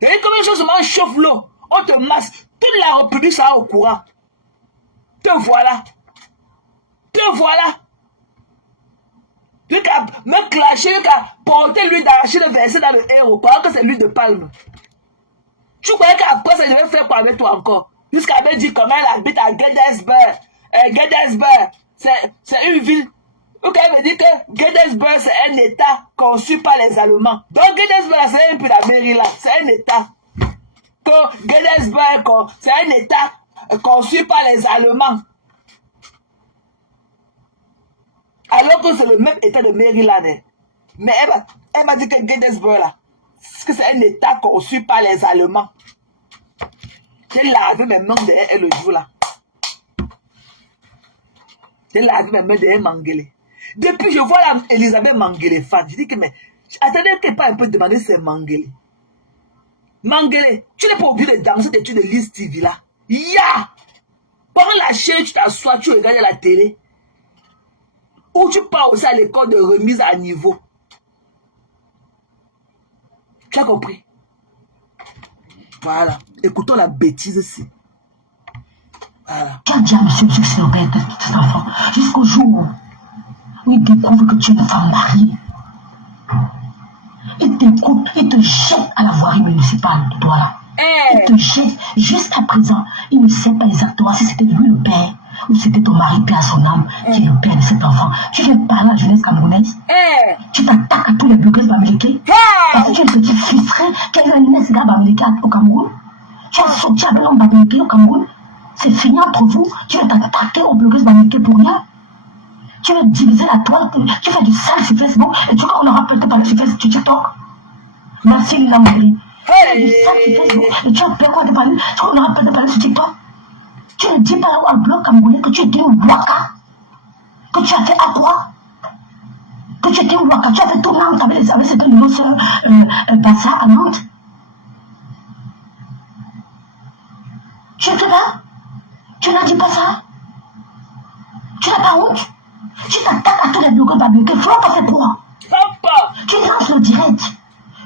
Et combien de choses on chauffe l'eau, on te masse. Toute la République sera au courant. Te voilà. Te me voilà. Lui qui a me clasher, lui qui a porté lui d'arracher le verset dans le héros. Crois que c'est l'huile de palme. Tu croyais qu'après ça, je vais faire quoi avec toi encore? Jusqu'à me dire comment elle habite à Gettysburg. Gettysburg, c'est une ville. Ok, elle me dit que Gettysburg, c'est un état conçu par les Allemands. Donc Gettysburg, c'est un peu la mairie là. C'est un état. Que Gettysburg, c'est un état conçu par les Allemands. Alors que c'est le même état de Maryland. Mais elle m'a dit que Gettysburg là, c'est un état conçu par les Allemands. J'ai lavé mes mains derrière elle le jour là. J'ai lavé mes mains derrière Mangele. Depuis je vois là Elisabeth Mangele fan. Je dis que mais attendez que pas un peu demander c'est Mangele. Mangele, tu n'es pas obligé de danser et tu de lire TV là. Ya! Pendant la chaîne, tu t'assois, tu regardes la télé. Ou tu pars aussi à l'école de remise à niveau. Tu as compris? Voilà. Écoutons la bêtise ici. Voilà. Tu as dit à monsieur que c'est le père de cet enfant. Jusqu'au jour où il découvre que tu es une femme mariée. Il t'écoute, il te jette à la voirie municipale de Douala. Il te jette. Jusqu'à présent, il ne sait pas exactement si c'était lui le père ou si c'était ton mari, père à son âme, qui est le père de cet enfant. Tu viens parler à la jeunesse camerounaise. Tu t'attaques à tous les blogueuses bamileke. Parce que tu es une petite filtrée qui a eu un ex-gars bamileke au Cameroun. Tu as sorti avec l'homme bamileke au Cameroun. C'est fini entre vous. Tu veux t'attaquer aux blogueuses bamileke pour rien. Tu veux diviser la toile. Tu fais du sale sur Facebook. Et tu crois qu'on aura peut-être parlé sur Facebook, sur TikTok. Merci Lila Mouri. Tu fais du sale sur Facebook. Et tu as peur qu'on te parle. Tu crois qu'on aura peut-être parlé sur TikTok. Tu ne dis pas au bloc camerounais que tu étais une waka. Que tu as fait à quoi? Que tu étais une waka. Tu as fait tout Nantes avec cette grosse bazar à Nantes. Tu étais là? Tu n'as dit pas ça? Tu n'as pas honte? Tu t'attaques à tous les blogueurs bamileke. Flop a fait quoi? Tu lances le direct.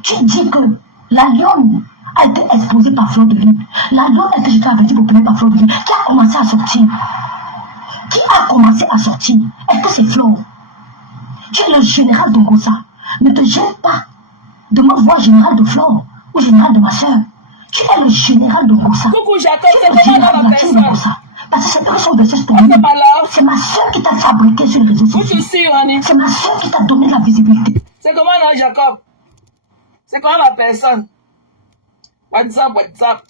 Tu dis que la lionne a été exposée par Fleur de Lune. La lionne a été jetée à Verdi populaire par Fleur de Lune. Qui a commencé à sortir? Qui a commencé à sortir? Est-ce que c'est Fleur? Tu es le général de Ngossa. Ne te gêne pas de me voir général de Fleur ou général de ma soeur. Tu es le général de Ngossa. Coucou Jacob, c'est comment la personne? Parce que c'est pas son verset pour lui. C'est ma soeur qui t'a fabriqué sur les réseaux sociaux. C'est ma soeur qui t'a donné la visibilité. C'est comment non Jacob? C'est comment la personne? What's up, what's up?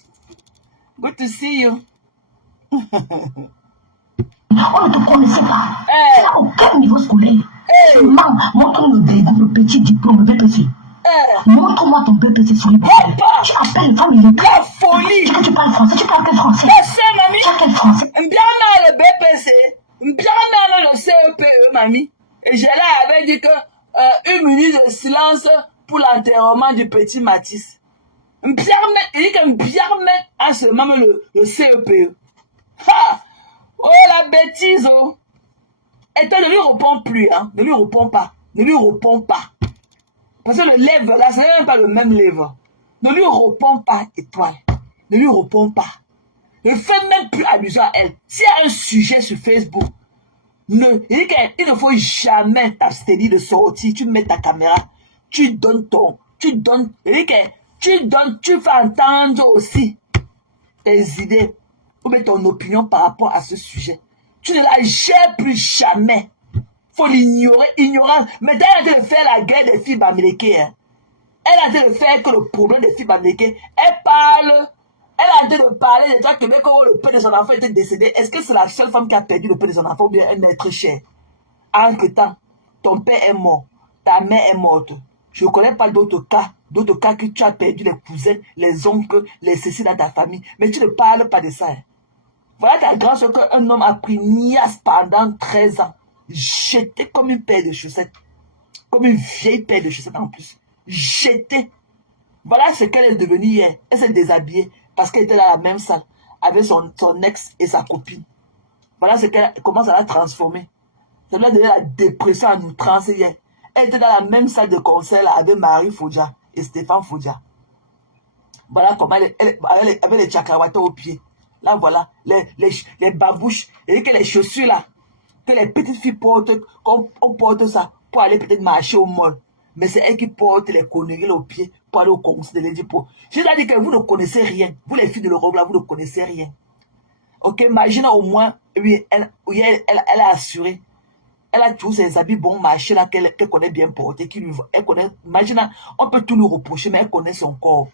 Good to see you. On ne te connaissait pas. Tu n'as aucun niveau scolaire. Seulement, montre-nous le petit diplôme, le BPC. Montre-moi ton BPC sur les papiers. Tu appelles les femmes illettrées. La folie. Tu parles français, tu parles quel français? Mamie. Tu as quel français? Bien dans le BPC, bien dans le CEPE, mamie. Et j'ai là avait dit que 1 minute de silence pour l'enterrement du petit Matisse. Il dit que bien en ce moment le CEPE. Ha! Oh la bêtise, oh! Et toi ne lui réponds plus, hein? Ne lui réponds pas. Ne lui réponds pas. Parce que le lèvre là, ce n'est même pas le même lèvre. Ne lui réponds pas, étoile. Ne lui réponds pas. Ne fais même plus allusion à elle. S'il y a un sujet sur Facebook, il ne faut jamais t'abstenir de sortir. Tu mets ta caméra, tu fais entendre aussi tes idées ou bien ton opinion par rapport à ce sujet. Tu ne la gères plus jamais. Faut l'ignorer, ignorance. Mais elle a été de faire la guerre des filles bamileke. Hein. Elle a été de faire que le problème des filles bamileke. Elle a été de parler de toi que quand le père de son enfant était décédé. Est-ce que c'est la seule femme qui a perdu le père de son enfant ou bien un être cher? Entre-temps, ton père est mort, ta mère est morte. Je ne connais pas d'autres cas que tu as perdu les cousins, les oncles, les cécile dans ta famille. Mais tu ne parles pas de ça. Hein. Voilà ta grande soeur qu'un homme a pris niasse pendant 13 ans. Jeté comme une paire de chaussettes. Comme une vieille paire de chaussettes en plus. Jeté. Voilà ce qu'elle est devenue hier. Elle s'est déshabillée parce qu'elle était dans la même salle avec son ex et sa copine. Voilà ce qu'elle commence à la transformer. Ça lui a donné la dépression en outrance hier. Elle était dans la même salle de concert avec Marie Fodja et Stéphane Fodja. Voilà comment elle avec les chakrawata au pied. Là voilà, les babouches. Et que les chaussures là. que les petites filles portent, qu'on porte ça pour aller peut-être marcher au mall. Mais c'est elle qui porte les conneries aux pieds pour aller au conseil de l'Edipo. Je dois dire que vous ne connaissez rien. Vous les filles de l'Europe là, vous ne connaissez rien. Ok, imagine au moins, oui, elle a assuré. Elle a tous ses habits bon marché là qu'elle connaît bien porter. Elle connaît, imagine, on peut tout lui reprocher, mais elle connaît son corps.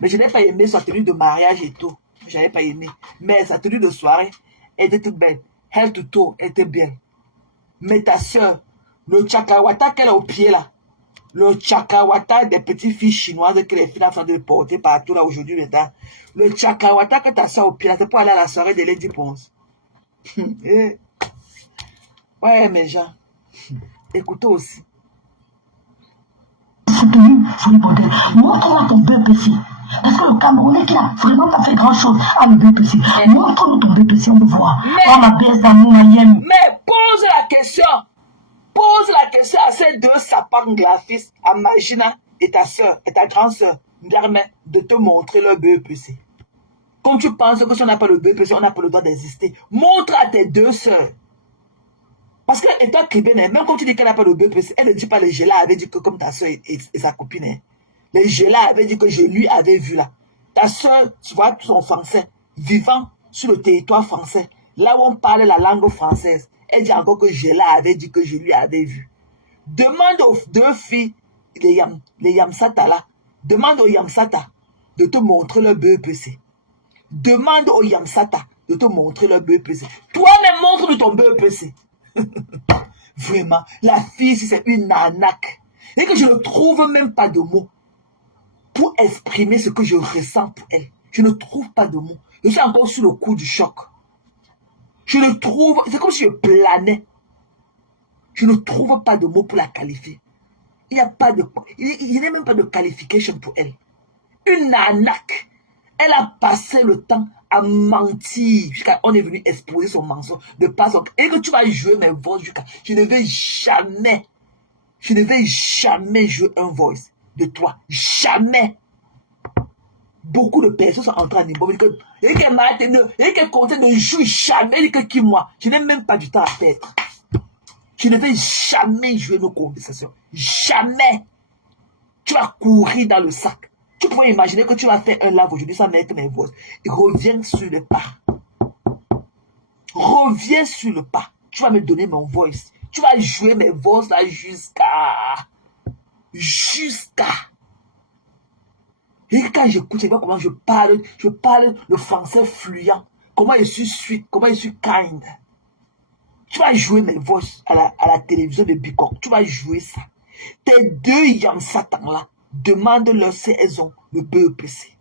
Mais je n'ai pas aimé sa tenue de mariage et tout. Je n'avais pas aimé. Mais sa tenue de soirée, elle était toute belle. Elle tout tôt, elle était bien. Mais ta soeur, le chakawata qu'elle a au pied là, le chakawata des petites filles chinoises que les filles sont en train de porter partout là aujourd'hui, maintenant. Le chakawata que ta soeur au pied là, c'est pour aller à la soirée de Lady Ponce. Ouais, mes gens, écoutez aussi. Soutenu sur le bordel. Montre-moi ton BPC. Parce que le Camerounais qui n'a vraiment pas fait grand-chose à le BPC. Montre-nous ton BPC, on veut voir. Oh, ma baisse d'amour, Mayenne. Mais pose la question. Pose la question à ces deux sapins graphistes, à Magina et ta soeur, et ta grande soeur, de te montrer leur BPC. Comme tu penses que si on n'a pas le BPC, on n'a pas le droit d'exister. Montre à tes deux soeurs. Parce que, étant Kribène, même quand tu dis qu'elle n'a pas de BPC, elle ne dit pas le Géla avait dit que comme ta soeur et sa copine. Hein. Le Géla avait dit que je lui avais vu là. Ta soeur, tu vois, son français, vivant sur le territoire français, là où on parle la langue française, elle dit encore que Géla avait dit que je lui avais vu. Demande aux deux filles, les Yamsata là, demande aux Yamsata de te montrer leur BPC. Demande aux Yamsata de te montrer leur BPC. Toi-même, montre ton BPC. Vraiment, la fille, c'est une arnaque. Et que je ne trouve même pas de mots pour exprimer ce que je ressens pour elle. Je ne trouve pas de mots. Je suis encore sous le coup du choc. Je ne trouve... C'est comme si je planais. Je ne trouve pas de mots pour la qualifier. Il n'y a pas de... Il n'y a même pas de qualification pour elle. Une arnaque. Elle a passé le temps à mentir jusqu'à on est venu exposer son mensonge de pas son... Et que tu vas jouer mes voix jusqu'à... Je ne vais jamais jouer un voice de toi. Jamais. Beaucoup de personnes sont en train de dire et qu'elle compte de jouer jamais et que qui moi. Je n'ai même pas du temps à perdre. Je ne vais jamais jouer nos conversations. Jamais. Tu vas courir dans le sac. Tu pourrais imaginer que tu vas faire un live aujourd'hui sans mettre mes voix. Reviens sur le pas. Reviens sur le pas. Tu vas me donner mon voice. Tu vas jouer mes voix là jusqu'à... Et quand j'écoute, je vois comment je parle le français fluent. Comment je suis sweet, comment je suis kind. Tu vas jouer mes voix à la télévision de Bicor. Tu vas jouer ça. Tes deux Yamsatan là. Demande-leur si elles ont le BEPC.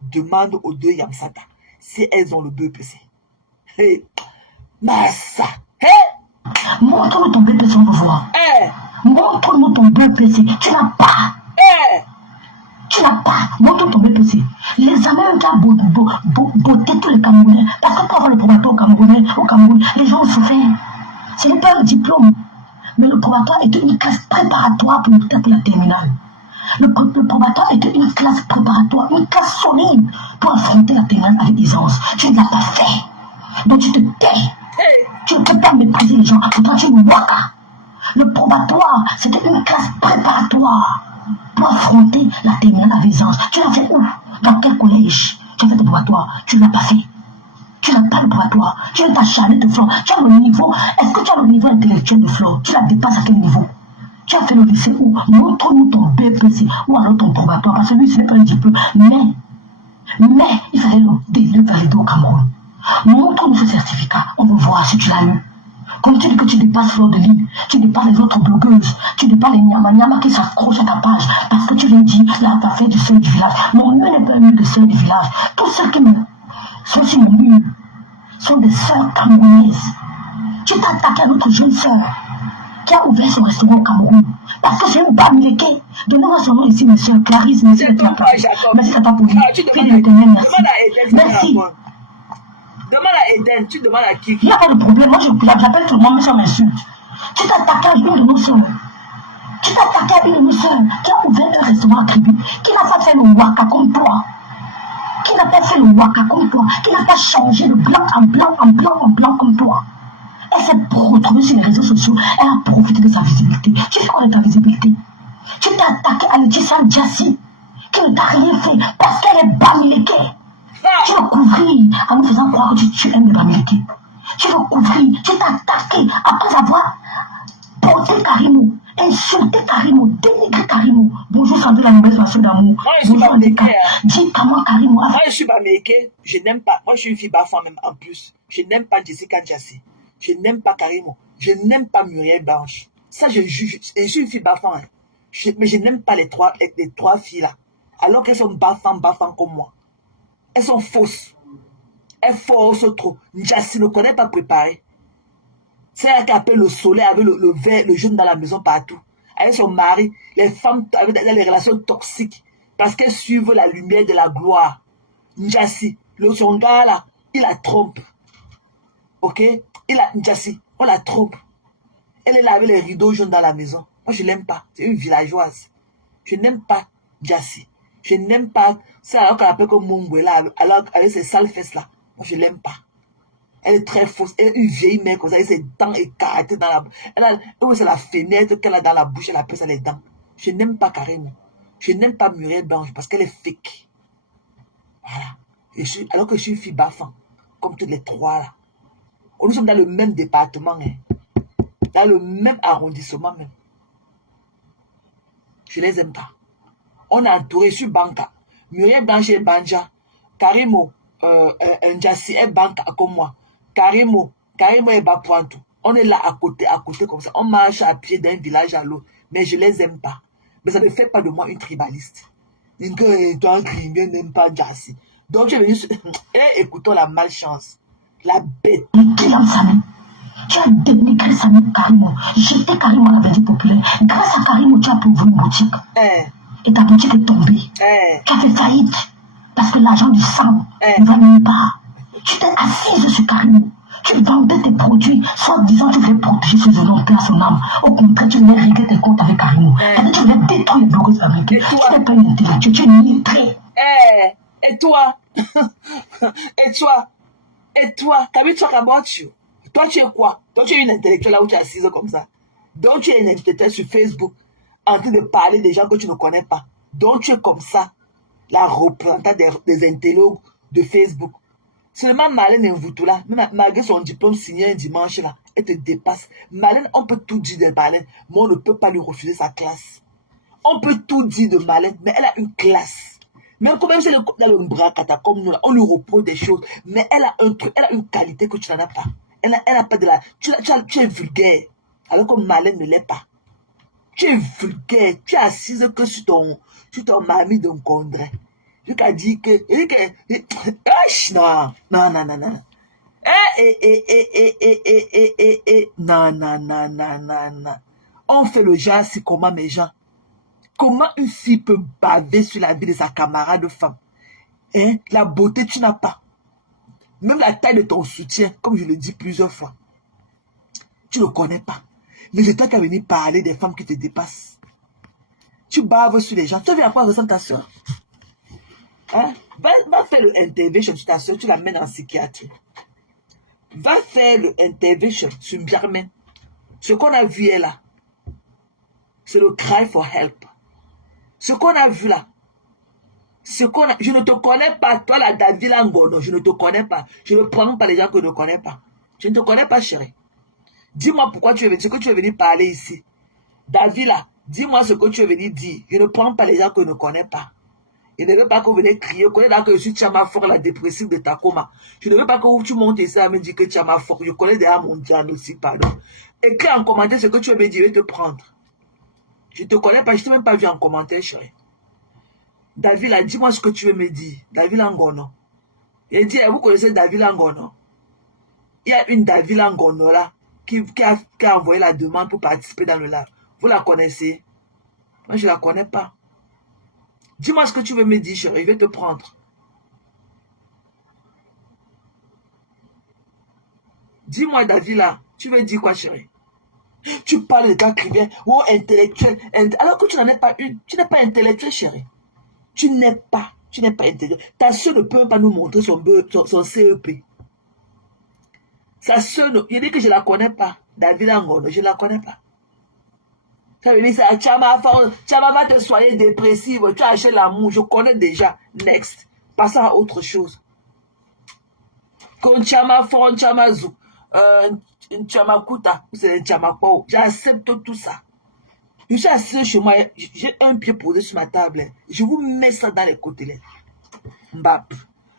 Demande aux deux Yamsata si elles ont le BEPC. Hey, Massa. Hey. Montre-nous ton BEPC, on veut voir. Hey. Montre-nous ton BEPC. Tu n'as pas. Hey. Tu n'as pas. Montre ton BEPC. Les Américains ont beauté tous les Camerounais. Parce que pour avoir le probatoire au Cameroun, les gens ont souffert. Ce n'est pas un diplôme. Mais le probatoire est une classe préparatoire pour la terminale. Le probatoire était une classe préparatoire, une classe solide pour affronter la terminale avec aisance. Tu ne l'as pas fait. Donc tu te tais. Tu ne peux pas mépriser les gens. Toi, tu es une waka. Le probatoire, c'était une classe préparatoire pour affronter la terminale avec aisance. Tu l'as fait où? Dans quel collège? Tu as fait le probatoire. Tu ne l'as pas fait. Tu n'as pas le probatoire. Tu es acharné de Flo. Tu as le niveau. Est-ce que tu as le niveau intellectuel de Flo? Tu la dépasses à quel niveau? Tu as fait le lycée où? Montre-nous ton BPC ou alors ton probatoire. Parce que lui, ce n'est pas un diplôme. Mais il fallait le valider au Cameroun. Montre-nous ce certificat. On veut voir si tu l'as eu. Comme tu dis que tu dépasses Fleur de Lille, tu dépasses les autres blogueuses, tu dépasses les nyama qui s'accrochent à ta page. Parce que tu lui dis, là, tu as fait du seuil du village. Mon mur n'est pas un mur de seuil du village. Tous ceux qui sont sur mon mur sont des sœurs camerounaises. Tu t'es attaqué à notre jeune sœur qui a ouvert son restaurant au Cameroun. Parce que c'est une bamileke. Donnez-moi son nom ici, monsieur Clarisse, monsieur le Clapin. Merci à toi pour lui. Fille de l'éternel, merci. Merci. Demande à Eden, tu demandes à qui? Il n'y a pas de problème, moi j'appelle tout le monde, mais ça m'insulte. Tu t'es attaqué à une de nos soeurs. Tu t'es attaqué à une de nos soeurs qui a ouvert un restaurant à tribu, qui n'a pas fait le waka comme toi. Qui n'a pas fait le waka comme toi, qui n'a pas changé le blanc en blanc comme toi. Elle s'est retrouvée sur les réseaux sociaux. Elle a profité de sa visibilité. Tu sais quoi de ta visibilité? Tu t'es attaqué à Laetitia Ndiassi, qui ne t'a rien fait parce qu'elle est Bamileke. Tu veux couvrir en nous faisant croire que tu aimes les Bamileke. Tu veux couvrir, tu t'es attaqué après avoir porté Karimo, insulté Karimo, dénigré Karimo. Bonjour Sandrine, la nouvelle façon d'amour. Bonjour Andeka. Dis à moi Karimo. Moi je suis Bamileke, je n'aime pas. Moi je suis une fille bafan même en plus. Je n'aime pas Jessica Ndiassi. Je n'aime pas Karimo. Je n'aime pas Muriel Blanche. Ça je juge. Je suis une fille bafan. Hein. Mais je n'aime pas les trois filles là. Alors qu'elles sont bafan comme moi. Elles sont fausses. Elles forcent trop. Ndiassi ne connaît pas préparer. C'est elle qui appelle le soleil avec le vert, le jaune dans la maison partout. Avec son mari, les femmes avec des relations toxiques. Parce qu'elles suivent la lumière de la gloire. Ndiassi, son gars là, il la trompe. Ok? Ndiassi, on la trompe. Elle est là avec les rideaux jaunes dans la maison. Moi, je ne l'aime pas. C'est une villageoise. Je n'aime pas Ndiassi. Je n'aime pas. C'est alors qu'elle appelle comme Mongwe là, alors avec ses sales fesses là. Moi, je ne l'aime pas. Elle est très fausse. Elle est une vieille mère comme ça, avec ses dents écartées dans la... c'est la fenêtre qu'elle a dans la bouche, elle appelle ça les dents. Je n'aime pas Karimo. Je n'aime pas Muriel Blanche parce qu'elle est fake. Voilà. Alors que je suis une fille bafan, comme toutes les trois là. Nous sommes dans le même département, hein. Dans le même arrondissement même. Je les aime pas. On est entouré, je suis banca. Muriel Blanche est banja. Karimo, Ndiassi est banca comme moi. Karimo est Bapointou. On est là à côté comme ça. On marche à pied d'un village à l'autre. Mais je les aime pas. Mais ça ne fait pas de moi une tribaliste. Toi, un criminel n'aime pas Ndiassi. Donc, je vais juste... écoutons la malchance. La bête. Tu as dénigré Samy Karimo. J'étais Karimo à la Belgique populaire. Grâce à Karimo, tu as pu ouvrir une boutique. Et ta boutique est tombée. Tu as fait faillite. Parce que l'argent du sang ne va nulle part. Tu t'es assise sur Karimo. Tu vendais tes produits, soit disant tu voulais protéger ses honneurs à son âme. Au contraire, tu voulais régler tes comptes avec Karimo. Tu voulais détruire les blogueuses américaines. Tu n'es pas une intellectuelle, tu es une illettrée. Et toi? Et toi? Can we talk about you? Toi, tu es quoi? Toi, tu es une intellectuelle là où tu es assise comme ça. Donc, tu es une intellectuelle sur Facebook en train de parler des gens que tu ne connais pas. Donc, tu es comme ça, la représentante des intellos de Facebook. Seulement Marlène Mvutula, même malgré son diplôme signé un dimanche là, elle te dépasse. Marlène, on peut tout dire de Marlène, mais on ne peut pas lui refuser sa classe. On peut tout dire de Marlène, mais elle a une classe. Même quand même si elle est dans le bracata comme nous, là, on lui reproche des choses, mais elle a un truc, elle a une qualité que tu n'en as pas. Elle n'a pas de la... Tu es vulgaire, alors que Marlène ne l'est pas. Tu es vulgaire, tu es assise que sur ton mamie d'un condré. Je t'ai dit que... Non. Non. On fait le genre, c'est comment mes gens? Comment une fille peut baver sur la vie de sa camarade femme? Hein? La beauté, tu n'as pas. Même la taille de ton soutien, comme je le dis plusieurs fois, tu ne le connais pas. Mais c'est toi qui as venu parler des femmes qui te dépassent. Tu baves sur les gens. Tu viens apprendre ça de ta soeur. Hein? Va faire le intervention sur ta soeur, tu l'amènes en psychiatrie. Va faire le intervention sur Birmen. Ce qu'on a vu est là. C'est le cry for help. Ce qu'on a vu là. Je ne te connais pas, toi la David Ngono, je ne te connais pas. Je ne prends pas les gens que je ne connais pas. Je ne te connais pas, chérie. Dis-moi pourquoi tu es venu, ce que tu es venu parler ici. David là, dis-moi ce que tu es venu dire. Je ne prends pas les gens que je ne connais pas. Je ne veux pas que vous venez crier. Je connais là que je suis Tchama Fort, la dépressive de Takoma. Je ne veux pas que tu montes ici à me dire que Tchama Fort. Je connais déjà mon Diane aussi, pardon. Écris en commentaire ce que tu veux me dire, je vais te prendre. Je ne te connais pas, je ne t'ai même pas vu en commentaire, chérie. David, là, dis-moi ce que tu veux me dire. David Ngono. Il dit, vous connaissez David Ngono? Il y a une David Ngono là qui a envoyé la demande pour participer dans le live. Vous la connaissez? Moi, je ne la connais pas. Dis-moi ce que tu veux me dire, chérie. Je vais te prendre. Dis-moi, David, là. Tu veux dire quoi, chérie? Tu parles de ta criminel ou intellectuel. Alors que tu n'en es pas une. Tu n'es pas intellectuel, chérie. Tu n'es pas intelligent. Ta soeur ne peut pas nous montrer son CEP. Sa soeur, il dit que je ne la connais pas. David Angono, je ne la connais pas. Ça veut dire ça, Chama va te soigner dépressive, tu as acheté l'amour, je connais déjà. Next. Passons à autre chose. Quand Chama fort, Chama zou, Chama kuta, c'est Chama pao. J'accepte tout ça. Je suis assis chez moi, j'ai un pied posé sur ma table. Je vous mets ça dans les côtés. Mbap.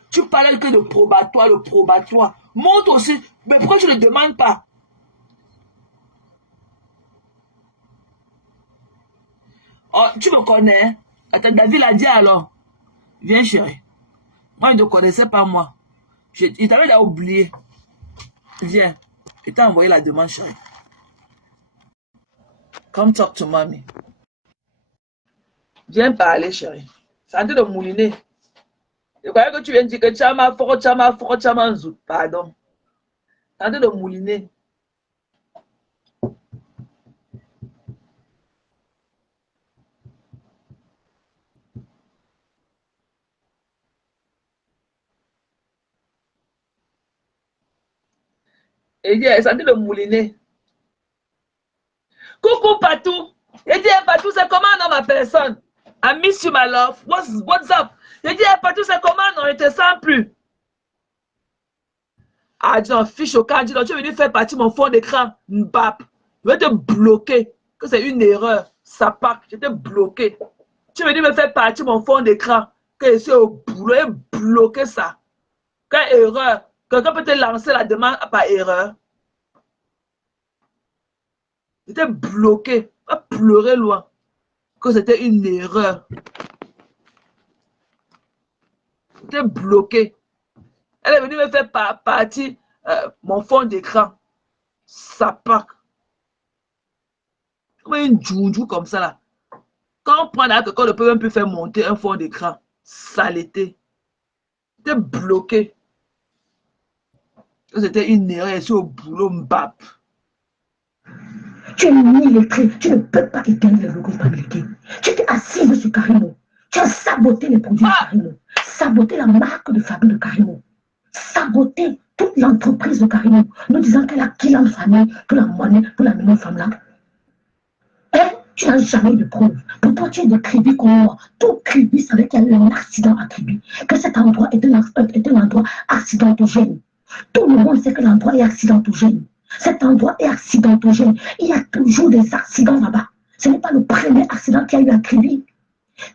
Tu parlais que de probatoire, le probatoire. Montre aussi. Mais pourquoi tu ne le demandes pas? Oh, tu me connais? Attends, David l'a dit alors. Viens, chérie. Moi, il ne connaissait pas moi. Il t'avait déjà oublié. Viens. Il t'a envoyé la demande, chérie. Come talk to mommy. Viens parler, chérie. C'est en train de mouliner. Je croyais que tu viens de dire que Chama Zout. Pardon. C'est en train de mouliner. Et dit, c'est en train de mouliner. Coucou Patou. Il dit, Patou, c'est comment non ma personne? I miss you, my love. What's up? Il dit, Patou, c'est comment non? Je te sens plus. Ah, dis donc, fiche au camp, dis donc, tu es venu faire partie de mon fond d'écran. Mbap. Je vais te bloquer. Que c'est une erreur. Ça part. Je t'ai bloqué. Tu es venu me faire partie de mon fond d'écran. Que je suis au boulot et bloquer ça. Quelle erreur. Quelqu'un peut te lancer la demande par erreur. J'étais bloqué, pas pleurer loin, que c'était une erreur. J'étais bloqué. Elle est venue me faire partie mon fond d'écran. Ça part. Comme une djounjou comme ça là. Quand on prend là, quelqu'un ne peut même plus faire monter un fond d'écran. Saleté. J'étais bloqué. C'était une erreur, je suis au boulot, mbap. Tu es illettré, tu ne peux pas éteindre le logo fabriqué. Tu t'es assise sur Karimo. Tu as saboté les produits de Karimo. Saboté la marque de fabrique de Karimo. Saboté toute l'entreprise de Karimo. Nous disant qu'elle a quitté en famille pour la monnaie, pour la même femme là. Et tu n'as jamais eu de preuve. Pour toi, tu es de Kribi comme moi. Tout Kribi savait qu'il y a eu un accident à Kribi. Que cet endroit est un endroit accidentogène. Tout le monde sait que l'endroit est accidentogène. Cet endroit est accidentogène. Il y a toujours des accidents là-bas. Ce n'est pas le premier accident qu'il y a eu à Kribi.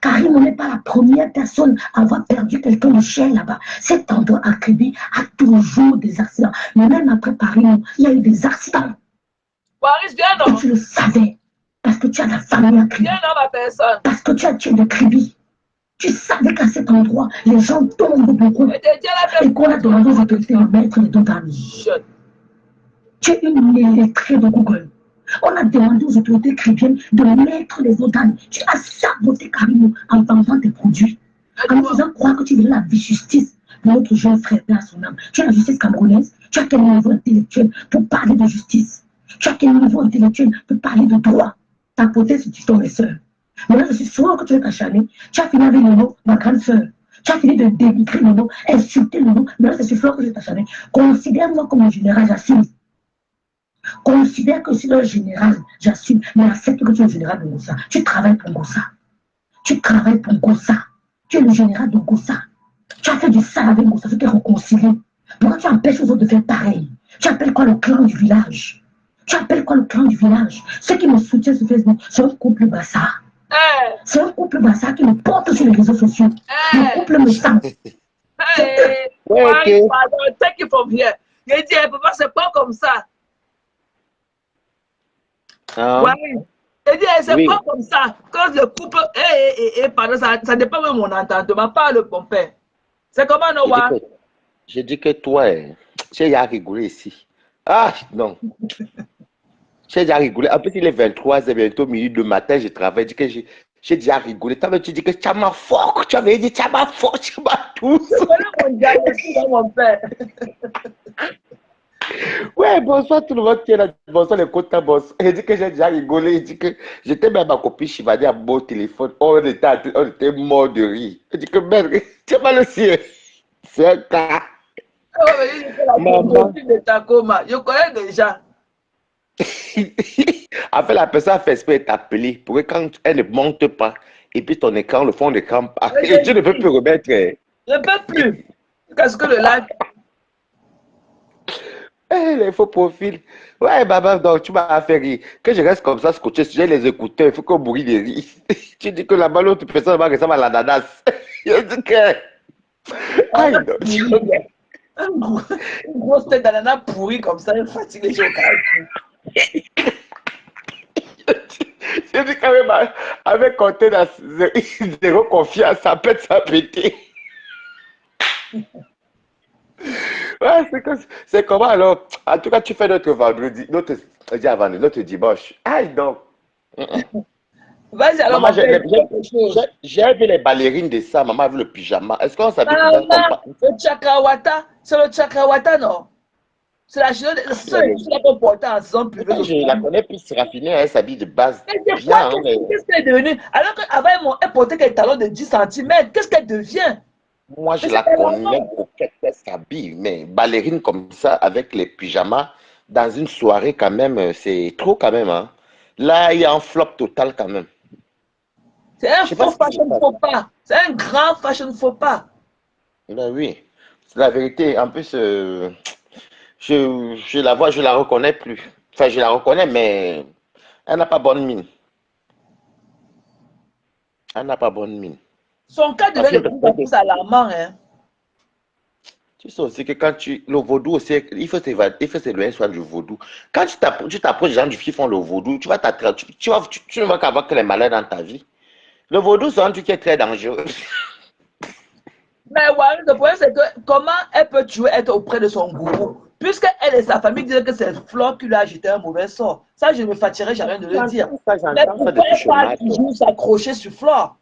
Karim n'est pas la première personne à avoir perdu quelqu'un de cher là-bas. Cet endroit à Kribi a toujours des accidents. Même après Paris, il y a eu des accidents. Waris, viens non. Et tu le savais. Parce que tu as la famille à Kribi. Viens non, ma personne. Parce que tu as tué de Kribi. Tu savais qu'à cet endroit, les gens tombent beaucoup. Et qu'on a demandé aux autorités de mettre les deux permis. Tu es une illettrée de Google. On a demandé aux autorités chrétiennes de mettre les organes. Tu as saboté Karim en vendant tes produits. En faisant croire que tu veux la justice de notre jeune frère à son âme. Tu as la justice camerounaise. Tu as quel niveau intellectuel pour parler de justice? Tu as quel niveau intellectuel pour parler de droit? Ta potée sur ton et soeur. Maintenant, je suis sûr que tu veux t'acharner. Tu as fini avec le nom, ma grande soeur. Tu as fini de dénigrer le nom, insulter le nom. Maintenant, je suis sûr que tu veux t'acharner. Considère-moi comme un général, j'assume. Considère que c'est un général, j'assume, mais accepte que tu es le général de Gossa. Tu travailles pour Gossa. Tu travailles pour Gossa. Tu es le général de Gossa. Tu as fait du sale avec Gossa, tu t'es réconcilié. Pourquoi tu empêches aux autres de faire pareil? Tu appelles quoi le clan du village? Tu appelles quoi le clan du village? Ceux qui me soutiennent sur Facebook, c'est un couple bassa. C'est un couple bassa qui me porte sur les réseaux sociaux. Le couple me sent. Ouais, pardon, take it from here. Il dit, papa, c'est pas comme ça. Ouais. Il dit, c'est pas comme ça. Quand le couple, pardon, ça dépend de mon entendement, pas le bon père. C'est comment, Noah? Je dis que toi, j'ai déjà rigolé ici. Ah, non. J'ai déjà rigolé. En plus, il est 23h, bientôt minuit de matin, je travaille. Je dis que j'ai déjà rigolé. Tu dis que tu m'as fort. Tu avais dit, tu m'as fort, tu m'as tout. C'est mon diagnostic, mon père. Ouais, bonsoir tout le monde qui est là. Bonsoir les contents, bonsoir. Il dit que j'ai déjà rigolé. Il dit que j'étais même ma copine Chivadi à mon téléphone. On était mort de rire. Il dit que merde, tu vas le ciel. C'est un cas. Maman. De Tacoma. Je connais déjà. En fait, la personne a fait exprès de t'appeler pour que quand elle ne monte pas, et puis ton écran, le fond d'écran part, et tu ne peux plus remettre. Je ne peux plus. Parce que le live. Les faux profils. Ouais, maman, donc tu m'as fait rire. Que je reste comme ça, scotché, j'ai les écouteurs, il faut qu'on mourir de rire. Tu dis que là-bas, l'autre personne va ressembler à l'ananas. Je dis que. Aïe, non. Une grosse tête d'ananas pourrie comme ça, elle fatigue les gens au caractère. Je dis quand même, avec compté dans zéro confiance, ça peut péter. Ouais, c'est comment alors? En tout cas, tu fais notre vendredi, notre dimanche. Aïe, non. Vas-y, alors, Maman, quelque chose. j'ai vu les ballerines de ça. Maman a vu le pyjama. Est-ce qu'on s'habille Maman, comme ça? le chakrawata, c'est le chakrawata, non? C'est la chose qu'on portait en saison privée. Je la connais plus raffinée, elle s'habille de base. Qu'est-ce Bien, hein, qu'elle est devenue? Alors qu'avant, elle portait quelques talons de 10 cm. Qu'est-ce qu'elle devient? moi, je la connais coquette, elle s'habille. Mais ballerine comme ça, avec les pyjamas, dans une soirée quand même, c'est trop quand même. Hein. Là, il y a un flop total quand même. C'est un faux fashion faux pas. C'est un grand fashion faux pas. Ben oui, c'est la vérité. En plus, je la vois, je la reconnais plus. Enfin, je la reconnais, mais elle n'a pas bonne mine. Elle n'a pas bonne mine. Son cas devient de plus en plus alarmant. Hein. Tu sais aussi que quand le vaudou aussi, il faut s'éloigner soit du vaudou. Quand tu t'approches des gens qui font le vaudou, tu ne vas qu'avoir que les malheurs dans ta vie. Le vaudou, c'est un truc qui est très dangereux. Mais ouais, le problème, c'est que comment elle peut toujours être auprès de son gourou? Puisqu'elle et sa famille disent que c'est Flore qui lui a agité un mauvais sort. Ça, je ne me fatiguerai jamais de le dire. Mais pourquoi elle pas toujours s'accrocher sur Flore?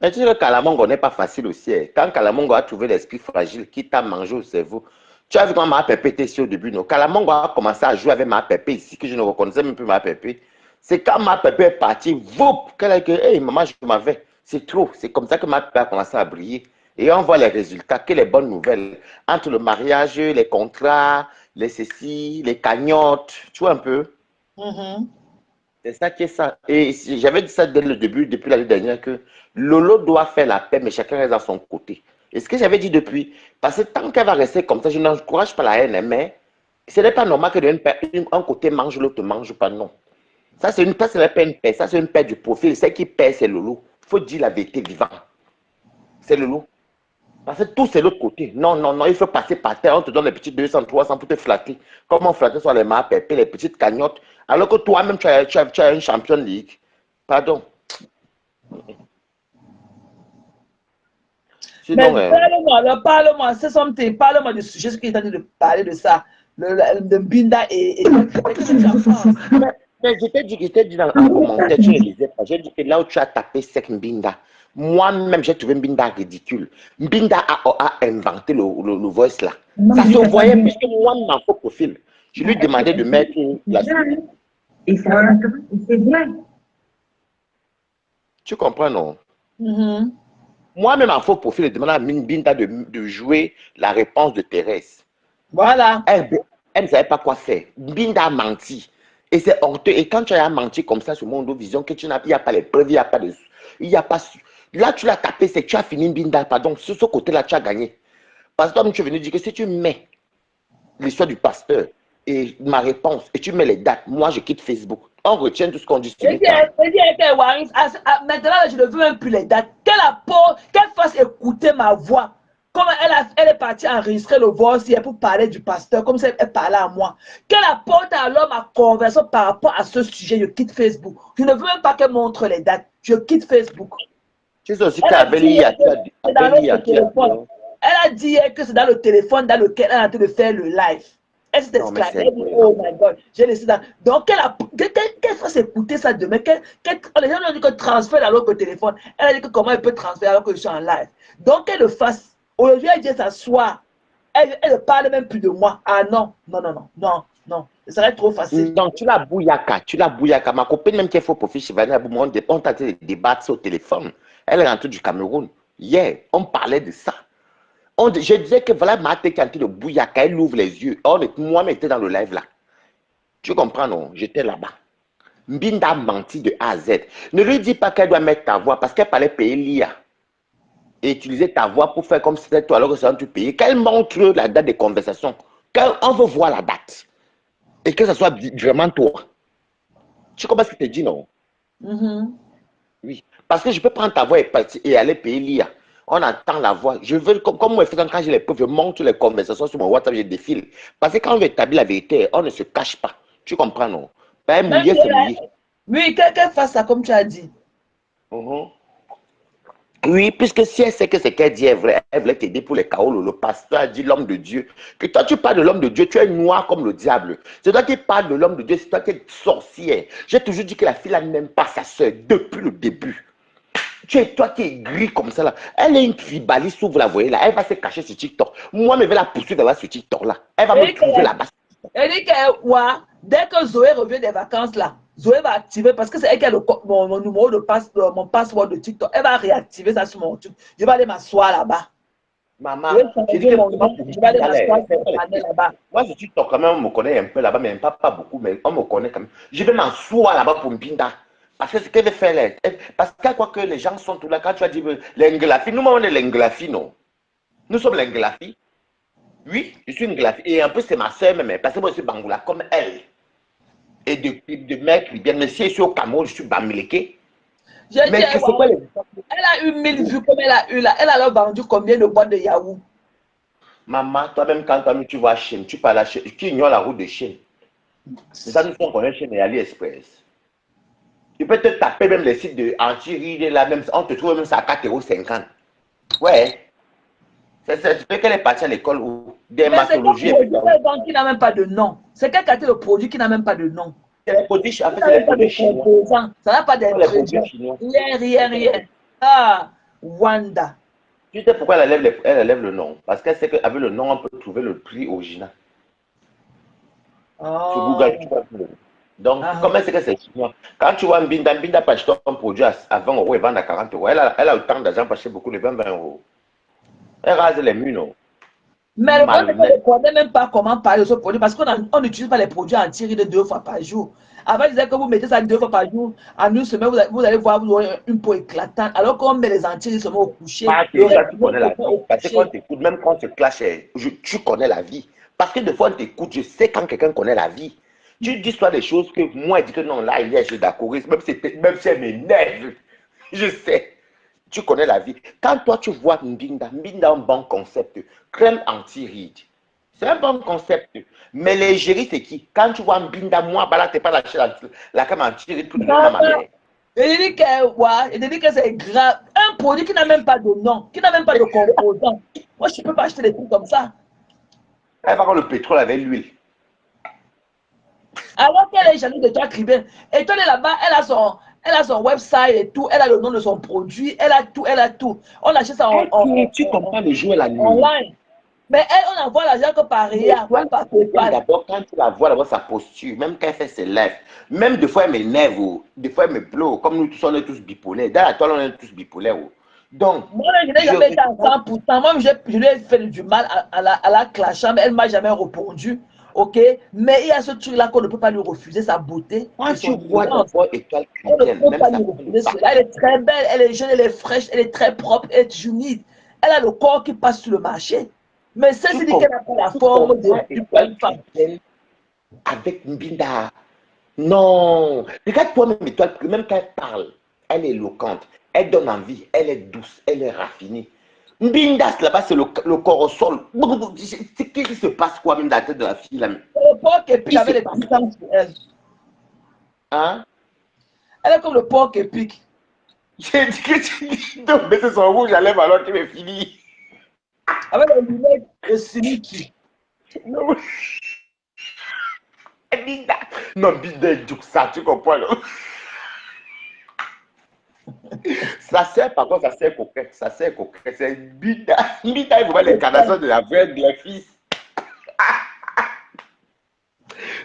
Mais tu sais que Kalamongo n'est pas facile aussi. Quand Kalamongo a trouvé l'esprit fragile qui t'a mangé au cerveau, tu as vu comment ma pépé était ici au début, non? Kalamongo a commencé à jouer avec ma pépé ici, que je ne reconnaissais même plus ma pépé. C'est quand ma pépé est partie, voup, qu'elle a dit, hey, maman, je m'en vais. C'est trop. C'est comme ça que ma pépé a commencé à briller. Et on voit les résultats, que les bonnes nouvelles. Entre le mariage, les contrats, les ceci, les cagnottes, tu vois un peu. C'est ça qui est ça. Et j'avais dit ça dès le début, depuis l'année dernière, que Lolo doit faire la paix, mais chacun reste à son côté. Et ce que j'avais dit depuis, parce que tant qu'elle va rester comme ça, je n'encourage pas la haine, mais ce n'est pas normal que un côté mange, l'autre ne mange pas, non. Ça, ce n'est pas une paix, ça, c'est une paix du profil. Ce qui paie, c'est Lolo. Il faut dire la vérité vivant. C'est Lolo. Parce que tout, c'est l'autre côté. Non, non, non, il faut passer par terre. On te donne les petits 200, 300 pour te flatter. Comment flatter sur les mains, pépé, les petites cagnottes, alors que toi-même, tu as une champion league. Pardon. Sinon, mais parle-moi, c'est son thé, parle-moi du sujet, ce qui est en train de parler de ça, de Binda et mais j'étais dit dans un commentaire, tu ne lisais pas. J'ai dit que là où tu as tapé sec Mbinda, moi-même j'ai trouvé Mbinda ridicule. Mbinda a inventé le voice là. Ça se voyait puisque moi, mon faux profil, je lui demandais de mettre la suite. Et c'est bien. Tu comprends, non? Moi-même en faux profil, je demandais à Mbinda de jouer la réponse de Thérèse. Voilà. Elle ne savait pas quoi faire. Mbinda a menti. Et c'est honteux. Et quand tu as menti comme ça sur Mondo Vision, que il n'y a pas les preuves, il n'y a pas de. Il n'y a pas. Là, tu l'as tapé, c'est que tu as fini Mbinda. Pardon, sur ce côté-là, tu as gagné. Parce que toi, tu es venu dire que si tu mets l'histoire du pasteur et ma réponse, et tu mets les dates, moi, je quitte Facebook. On retient tout ce qu'on dit sur les dates. Maintenant, je ne veux même plus les dates. Qu'elle fasse écouter ma voix. Comme elle est partie enregistrer le voix pour parler du pasteur, comme si elle parlait à moi. Qu'elle apporte alors ma conversation par rapport à ce sujet, je quitte Facebook. Je ne veux même pas qu'elle montre les dates. Je quitte Facebook. Tu sais aussi qu'avec l'IA, elle a dit que c'est dans le téléphone dans lequel elle est en train de faire le live. Elle s'est exclamée, oh my God, j'ai laissé ça. Donc, qu'elle fasse écouter ça demain. Les gens ont dit que transfère alors que le téléphone. Elle a dit que comment elle peut transférer alors que je suis en live. Donc, qu'elle le fasse. Aujourd'hui, elle dit s'asseoir. Elle ne parle même plus de moi. Ah non, non, non, non, non, non. Ce serait trop facile. Donc, tu l'as bouillaka. Ma copine, même qui est faux profil chez Vanessa Boumon, on t'a débattu au téléphone. Elle est rentrée du Cameroun. Hier, on parlait de ça. Je disais que voilà ma tête qui est en train de bouillir, quand elle ouvre les yeux. Moi-même, j'étais dans le live là. Tu comprends, non? J'étais là-bas. Mbinda a menti de A à Z. Ne lui dis pas qu'elle doit mettre ta voix parce qu'elle parlait payer l'IA. Et utiliser ta voix pour faire comme si c'était toi alors que c'est un truc payé. Qu'elle montre la date des conversations. On veut voir la date. Et que ce soit vraiment toi. Tu comprends ce que je te dis, non? Oui. Parce que je peux prendre ta voix et aller payer l'IA. On entend la voix. Je veux, comme moi, quand j'ai les preuves, je montre les conversations sur mon WhatsApp, je défile. Parce que quand on veut établir la vérité, on ne se cache pas. Tu comprends, non? Pas mouiller, c'est mouiller. Oui, qu'elle fasse ça comme tu as dit. Oui, puisque si elle sait que ce qu'elle dit est vrai, elle voulait t'aider pour les chaos. Le pasteur a dit l'homme de Dieu. Que toi, tu parles de l'homme de Dieu, tu es noir comme le diable. C'est toi qui parles de l'homme de Dieu, c'est toi qui es sorcière. J'ai toujours dit que la fille n'aime pas sa soeur depuis le début. Tu es toi qui es gris comme ça là. Elle est une tribaliste, vous la voyez là. Elle va se cacher sur TikTok. Moi, je vais la poursuivre là sur TikTok là. Elle va me trouver là-bas. Elle dit que dès que Zoé revient des vacances là, Zoé va activer parce que c'est elle qui a mon numéro de mon password de TikTok. Elle va réactiver ça sur mon truc. Je vais aller m'asseoir là-bas. Maman, je vais aller m'asseoir là-bas. Moi, sur TikTok, quand même, on me connaît un peu là-bas, mais pas beaucoup, mais on me connaît quand même. Je vais m'asseoir là-bas pour Mbinda. Parce que ce qu'elle veut faire là, parce qu'elle croit que les gens sont tous là. Quand tu as dit l'Englafi, nous, on est l'Englafi, non? Nous sommes l'Englafi. Oui, je suis une Nglafi. Et en plus, c'est ma soeur même, parce que moi, je suis Bangoula comme elle. Et de mec, bien, mais si je suis au Cameroun, je suis Bamileke. Mais elle a eu 1000 vues comme elle a eu là. Elle a alors vendu combien de boîtes de Yahoo? Maman, toi-même, quand tu vas à Chine, tu parles à Chine, qui ignore la route de Chine. C'est ça, nous sommes connaît Chine et AliExpress. Tu peux te taper même les sites de anti-rides là, même, on te trouve même ça à 4,50 €. Ouais. C'est fait qu'elle est partie à l'école ou dermatologie. C'est qui n'a même pas de nom. C'est quel quartier le produit qui n'a même pas de nom. C'est les produits, en fait, c'est les produits chinois. Ça n'a pas d'ingrédients. Rien. Ah, Wanda. Tu sais pourquoi elle élève le nom? Parce qu'elle sait qu'avec le nom, on peut trouver le prix original. Sur Google, tu vois. Donc, comment c'est que c'est chinois? Quand tu vois Mbinda pas acheter un produit à 20 € et vendre à 40 €. Elle a le temps d'argent pour acheter beaucoup de 20 €. Elle rase les murs, non? Mais le problème, c'est qu'on ne connaît même pas comment parler de ce produit parce qu'on n'utilise pas les produits anti-rides 2 fois par jour. Avant, je disais que vous mettez ça 2 fois par jour, en une semaine, vous allez voir, vous aurez une peau éclatante. Alors qu'on met les anti-rides seulement au coucher. Tu connais la vie. Parce que quand on t'écoute, même quand on se clash, tu connais la vie. Parce que des fois, on t'écoute, je sais quand quelqu'un connaît la vie. Tu dis soit des choses que moi, je dis que non, là, il y a je suis d'accord. Même si elle m'énerve, je sais. Tu connais la vie. Quand toi, tu vois Mbinda a un bon concept. Crème anti-rides. C'est un bon concept. Mais l'égérie, c'est qui? Quand tu vois Mbinda, moi, là, tu n'es pas lâché la crème anti-rides pour donner à ma mère. Il dit que c'est grave. Un produit qui n'a même pas de nom, qui n'a même pas de composants. Moi, je ne peux pas acheter des trucs comme ça. Elle va avoir le pétrole avec l'huile. Alors qu'elle est jalouse de toi, Cribin. Et toi, elle est là-bas, elle a son website et tout, elle a le nom de son produit, elle a tout. On achète ça tu comprends le jour et la nuit. Online. Mais elle, on envoie l'argent que par rien. D'abord, quand tu la vois, d'abord sa posture, même quand elle fait ses lèvres, même des fois elle m'énerve, des fois elle me bloque, comme nous tous, on est tous bipolaires. Dans la toile, on est tous bipolaires. Donc, moi, je n'ai jamais été à 100%. Moi, je lui ai fait du mal à la clasher, mais elle ne m'a jamais répondu. Ok, mais il y a ce truc-là qu'on ne peut pas lui refuser, sa beauté. Quand tu vois d'abord Étoile Chrétienne, même ça. Elle est très belle, elle est jeune, elle est fraîche, elle est très propre, elle est humide. Elle a le corps qui passe sur le marché. Mais celle-ci dit qu'elle n'a pas la forme de bonne femme. Avec Mbinda. Non. Regarde toi-même Étoile, même quand elle parle, elle est éloquente, elle donne envie, elle est douce, elle est raffinée. Mbinda, là-bas, c'est le corps au sol. Qu'est-ce qui se passe quoi même dans la tête de la fille là? Le porc épique avec les puissances sur elle. Hein? Elle est comme le porc épique. J'ai dit que tu dis de baisser son rouge à lèvres alors qu'il est fini. Avec les lunettes de Siniki. Non. Mbinda. Non, Mbinda est doux, ça, tu comprends, non? Ça sert, par contre, ça sert coquette. Ça sert coquette. C'est Mbinda. Mbinda, il faut voir l'incarnation de la vraie de la fille.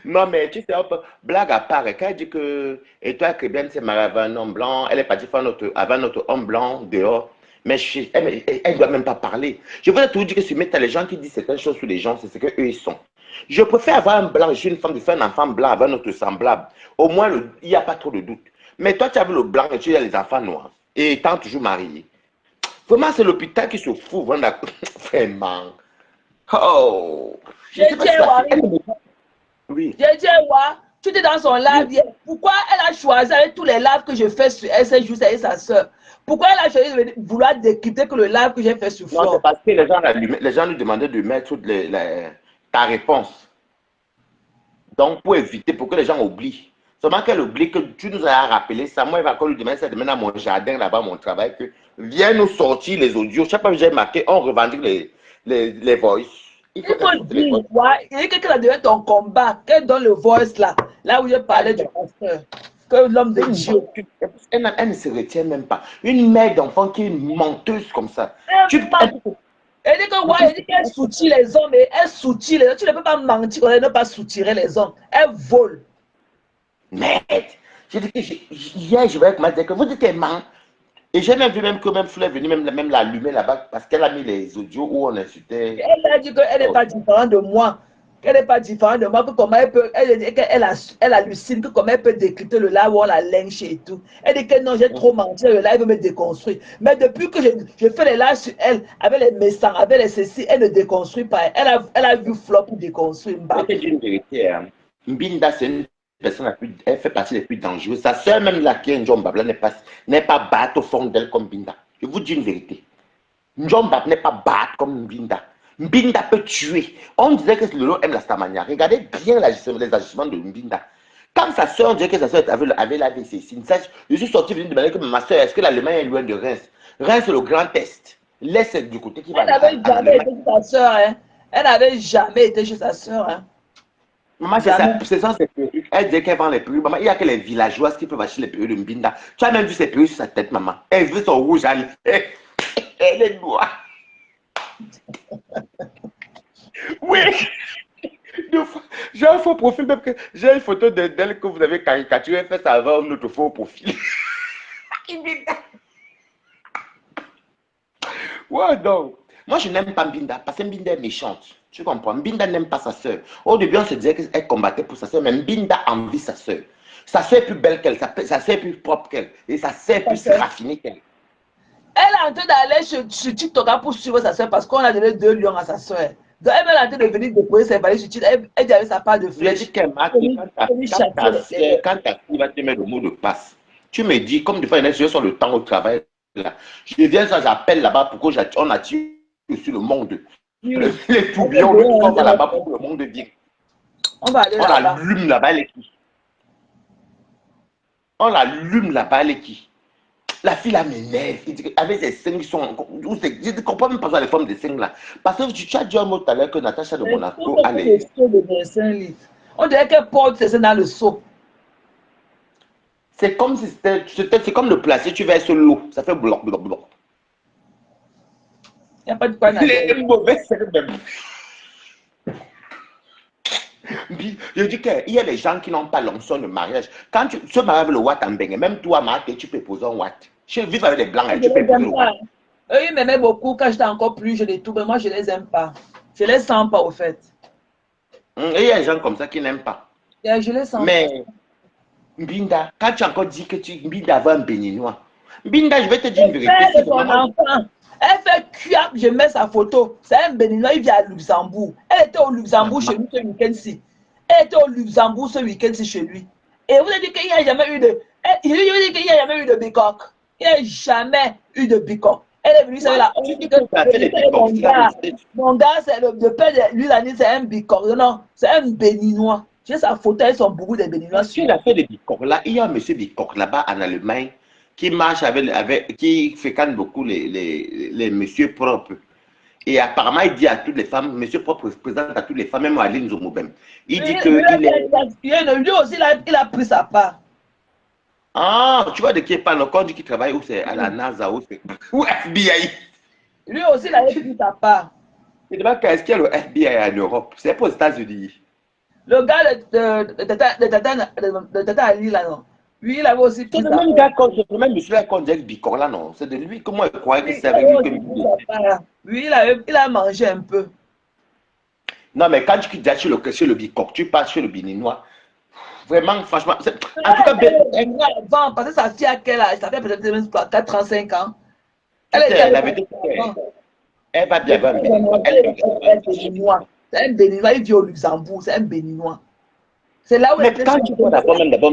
Non, mais tu sais, blague à part, quand elle dit que, et toi, Kébien, c'est marié avec un homme blanc, elle est partie faire avant notre homme blanc dehors. Mais elle ne doit même pas parler. Je voudrais toujours dire que sur Meta, les gens qui disent certaines choses sur les gens, c'est ce qu'eux ils sont. Je préfère avoir un blanc, je suis une femme, de faire un enfant blanc avec un autre semblable. Au moins, il n'y a pas trop de doute. Mais toi, tu as vu le blanc et tu as les enfants noirs. Et étant toujours marié. Vraiment, c'est l'hôpital qui se fout. Vraiment. Oh. Je sais pas si ça fait... Oui. Tu étais dans son live hier. Pourquoi elle a choisi avec tous les lives que je fais sur elle, juste avec sa soeur? Pourquoi elle a choisi de vouloir décrypter que le live que j'ai fait sur Flore? Non, c'est parce que les gens lui demandaient de mettre ta réponse. Donc, pour éviter, pour que les gens oublient. Seulement qu'elle oublie que tu nous as rappelé ça. Moi, il va encore lui demander ça demain dans mon jardin, là-bas, mon travail, que viens nous sortir les audios. Chaque fois que j'ai marqué, on revendique les voices. Il faut dire, il y a quelqu'un qui a donné ton combat, qu'elle donne le voice là où je parlais du pasteur, que l'homme de Dieu. Elle ne se retient même pas. Une mère d'enfant qui est une menteuse comme ça. Elle dit qu'elle soutient les hommes et elle soutient les hommes. Tu ne peux pas mentir, elle ne peut pas soutirer les hommes. Elle vole. Merde. J'ai dit que hier, je vais dire que vous dites qu'elle ment. Et j'ai même vu que même Fleur est venue même l'allumer là-bas parce qu'elle a mis les audios où on insultait. Elle a dit qu'elle n'est pas différente de moi. Qu'elle n'est pas différente de moi. Que comment elle peut, elle dit qu'elle hallucine, que comment elle peut décrypter le live où on la lynche et tout. Elle dit que non, j'ai trop menti, le live me déconstruit. Mais depuis que je fais les lives sur elle, avec les messants, avec les ceci, elle ne déconstruit pas. Elle a vu Flop pour déconstruire. C'est une vérité. Hein. Mbinda, c'est une personne elle fait partie des plus dangereuses. Sa soeur, même là, qui est Njom Babla, n'est pas batte au fond d'elle comme Mbinda. Je vous dis une vérité. Njom Babla n'est pas batte comme Mbinda. Mbinda peut tuer. On disait que le lot aime la Stamania. Regardez bien les agissements de Mbinda. Quand sa soeur, on dirait que sa soeur avait la VCC. Je suis sorti venir demander que ma soeur, est-ce que l'Allemagne est loin de Reims? Reims, c'est le grand test. Laisse du côté qui va. Elle n'avait jamais été chez sa soeur. Hein. Elle n'avait jamais été chez sa soeur. Hein. Maman, c'est ça, ses perruques. Elle dit qu'elle vend les perruques. Maman, il n'y a que les villageoises qui peuvent acheter les perruques de Mbinda. Tu as même vu ses perruques sur sa tête, maman. Elle veut son rouge. Elle est noire. Oui. J'ai un faux profil, même que j'ai une photo d'elle que vous avez caricaturée. Elle fait ça avant notre faux profil. Ouais, donc. Moi, je n'aime pas Mbinda parce que Mbinda est méchante. Tu comprends? Mbinda n'aime pas sa soeur. Au début, on se disait qu'elle combattait pour sa soeur, mais Mbinda envie sa soeur. Sa soeur est plus belle qu'elle, sa soeur est plus propre qu'elle, et sa soeur est plus raffinée qu'elle. Elle est en train d'aller sur TikTok pour suivre sa soeur parce qu'on a donné 2 lions à sa soeur. Donc, elle est en train de venir déposer ses valises sur TikTok. Elle dit avec sa part de flèche. Je lui ai dit qu'elle m'a dit quand ta fille va te mettre le mot de passe, tu me dis, comme des fois, il y en a qui sont le temps au travail. Là. Je viens, ça, j'appelle là-bas pour qu'on attire sur le monde. Les tourbillons, on va là-bas pour que le monde vienne. On allume là-bas, elle est qui? On allume là-bas, elle est qui? La fille là m'énerve. Avec ses seins qui sont. Je ne comprends même pas les formes des seins là. Parce que tu as dit un mot tout à l'heure que Natacha de Monaco allait. On dirait qu'elle porte ses seins dans le seau. C'est comme si c'est comme le placer, tu verses l'eau. Ça fait bloc, bloc, bloc. Il n'y a pas de quoi. Les mauvais seins même. Je dis qu'il y a des gens qui n'ont pas l'onction de mariage. Quand tu te maries avec le Watt en Bengue, même toi, Marc, tu peux poser un Watt. Je vis avec des blancs, tu peux poser le Watt. Eux, ils m'aimaient beaucoup quand j'étais encore plus jeune et tout, mais moi, je ne les aime pas. Je ne les sens pas, au fait. Et il y a des gens comme ça qui n'aiment pas. Je les sens mais, pas. Mbinda, quand tu as encore dit que Mbinda avait un béninois, Mbinda, je vais te dire une vérité. Elle fait cuire, je mets sa photo. C'est un béninois, il vient à Luxembourg. Elle était au Luxembourg chez lui ce week-end-ci. Elle était au Luxembourg ce week-end-ci chez lui. Et vous avez dit qu'il n'y a jamais eu de. Il lui dit qu'il n'y a jamais eu de bicoque. Il n'y a jamais eu de bicoque. Elle est venue, c'est là. Mon gars, c'est le père de lui, c'est un bicoque. Non, c'est un béninois. J'ai sa photo, ils sont beaucoup de béninois. Si il a fait des bicoques là, il y a un monsieur bicoque là-bas en Allemagne qui marche qui fréquente beaucoup les messieurs propres. Et apparemment, il dit à toutes les femmes, monsieur propre présente à toutes les femmes, même à Aline Zomobem. Il dit que lui aussi, il a pris sa part. Ah, tu vois de qui il parle? Quand on dit qu'il travaille où c'est à la NASA, ou FBI. Lui aussi, il a pris sa part. Je demande qu'est-ce qu'il y a le FBI en Europe? C'est pas aux États-Unis. Le gars de Tata Ali, là, non. Oui, il avait aussi C'est pris le sa même gars qu'on c'est le même monsieur qu'on dirait Bicor là, non? C'est de lui que moi je croyais que Oui, c'est avec lui que. oui, il a mangé un peu. Non, mais quand tu dis sur le Bicor, tu passes sur le Béninois. Vraiment, franchement. En tout cas, Avant, parce que sa fille à quel âge? Ça fait peut-être même 35 ans. tu Elle sais, était la vérité, avant. elle va bien avoir un Béninois. C'est un Béninois. C'est un Béninois, il vit au Luxembourg, c'est un Béninois. C'est là où elle Mais était quand tu vois d'abord même d'abord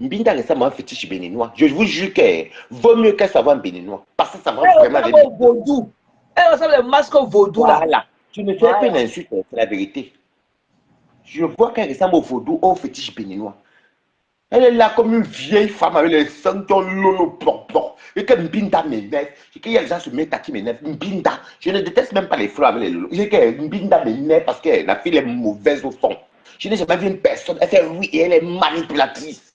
Mbinda récemment un fétiche béninois. Je vous jure que vaut mieux qu'elle soit un béninois. Parce que ça va vraiment ressemble au vaudou. Elle ressemble au masque au vaudou là. Voilà. Tu ne fais pas une insulte, c'est la vérité. Je vois qu'elle ressemble au vaudou, au fétiche béninois. Elle est là comme une vieille femme avec les sangs lolo ploc. Et que Mbinda m'énerve. Et qu'il y a des gens se mettent à qui m'énerve. Mbinda, je ne déteste même pas les fleurs avec les lolo. Je dis que Mbinda m'énerve parce que la fille est mauvaise au fond. Je n'ai jamais vu une personne, elle fait oui et elle est manipulatrice.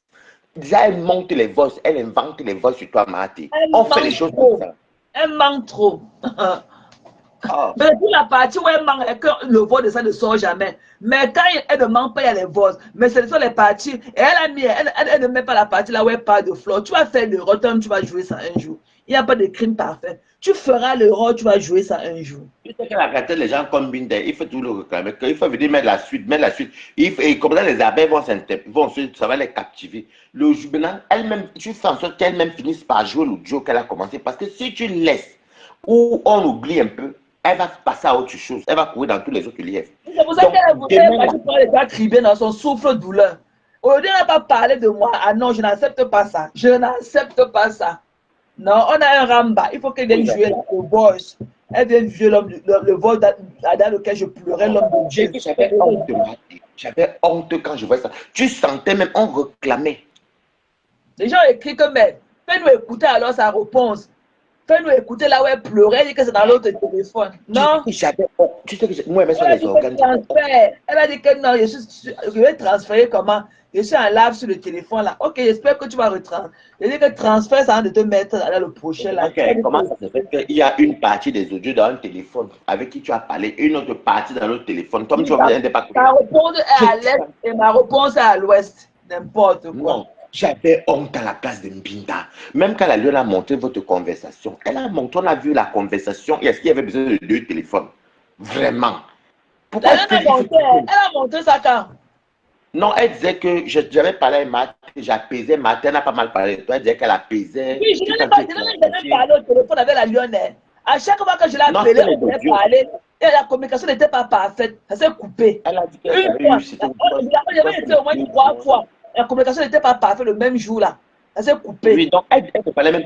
Déjà, elle monte les voix, elle invente les voix sur toi, Marty. On fait les choses comme ça. Elle manque trop. Oh. Mais pour la partie où elle manque, que le vol de ça ne sort jamais. Mais quand elle ne manque pas, il y a les voix. Mais ce sont les parties. Et elle ne met pas la partie là où elle parle de flore. Tu vas faire le rôle, tu vas jouer ça un jour. Il n'y a pas de crime parfait. Tu feras le rôle, tu vas jouer ça un jour. Tu sais qu'elle a gâté les gens comme Binder, il faut tout le réclamer. Il faut venir mettre la suite, Et comme ça, les abeilles ça va les captiver. Le jour maintenant, elle-même, tu fais en sorte qu'elle-même finisse par jouer le jeu qu'elle a commencé. Parce que si tu laisses, ou on oublie un peu, elle va passer à autre chose. Elle va courir dans tous les autres lièvres. C'est pour ça qu'elle a voulu les gars crier dans son souffle-douleur. Aujourd'hui, elle n'a pas parlé de moi. Ah non, je n'accepte pas ça. Je n'accepte pas ça. Non, on a un Ramba. Il faut qu'elle vienne jouer le boss. Elle vient jouer le vol dans lequel je pleurais l'homme de Dieu. J'avais honte de Maté. J'avais honte quand je voyais ça. Tu sentais même, on réclamait. Les gens écrivent que, mais fais-nous écouter alors sa réponse. Fais-nous écouter là où elle pleurait. Elle dit que c'est dans l'autre téléphone. Non. J'avais honte. Tu sais que moi, sur les organes. Elle a dit que non, je vais transférer comment? Je suis en live sur le téléphone là. Ok, j'espère que tu vas retransférer. Je dis que transfert, ça va te mettre dans le prochain là. Okay. Comment ça se fait qu'il y a une partie des audios dans un téléphone avec qui tu as parlé, une autre partie dans l'autre téléphone? Comme tu vas dire, pas. Ta réponse est à l'est et ma réponse est à l'ouest. N'importe quoi. Non, j'avais honte à la place de Mbinda. Même quand elle a montré votre conversation, elle a montré, on a vu la conversation. Est-ce qu'il y avait besoin de deux téléphones? Vraiment. Pourquoi elle a montré ça quand? Non, elle disait que j'avais parlé à Marthe, j'apaisais Marthe, elle n'a pas mal parlé de toi, elle disait qu'elle apaisait. Oui, je n'ai pas parlé au téléphone avec la Lyonnaise. À chaque fois que je l'ai appelée, on devait parler. Et la communication n'était pas parfaite, ça s'est coupé. Elle a dit qu'elle avait eu, j'avais été au moins 3 fois. La communication n'était pas parfaite le même jour là. Ça s'est coupé. Oui, donc elle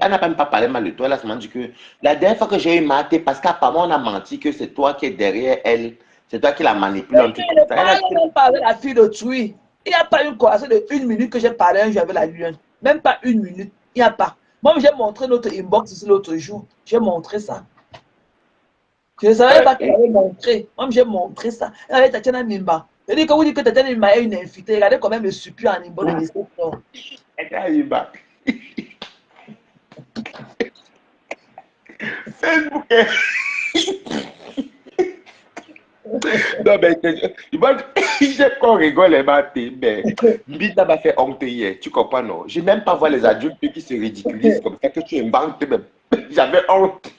n'a même pas parlé mal de toi. Elle a seulement dit que la dernière fois que j'ai eu Marthe, parce qu'apparemment on a menti que c'est toi qui es derrière elle. C'est toi qui la manipule. Elle n'a pas parlé avec la fille d'autrui. Il n'y a pas une conversation de 1 minute que j'ai parlé un jour avec la Lyon. Même pas 1 minute. Il n'y a pas. Moi, j'ai montré notre inbox ici l'autre jour. J'ai montré ça. Je ne savais pas qu'elle avait montré. Moi, j'ai montré ça. Elle avait Tatiana Mimba. Je dis que vous dites que Tatiana Mimba est une invitée. Regardez quand même le suppui en inbox de l'esprit. Tatiana Mimba. Facebook. Non, mais j'ai qu'on rigole les matés, mais Mbinda m'a fait honte hier, tu comprends, non? Je n'aime pas voir les adultes qui se ridiculisent comme ça, que tu inventes même. J'avais honte.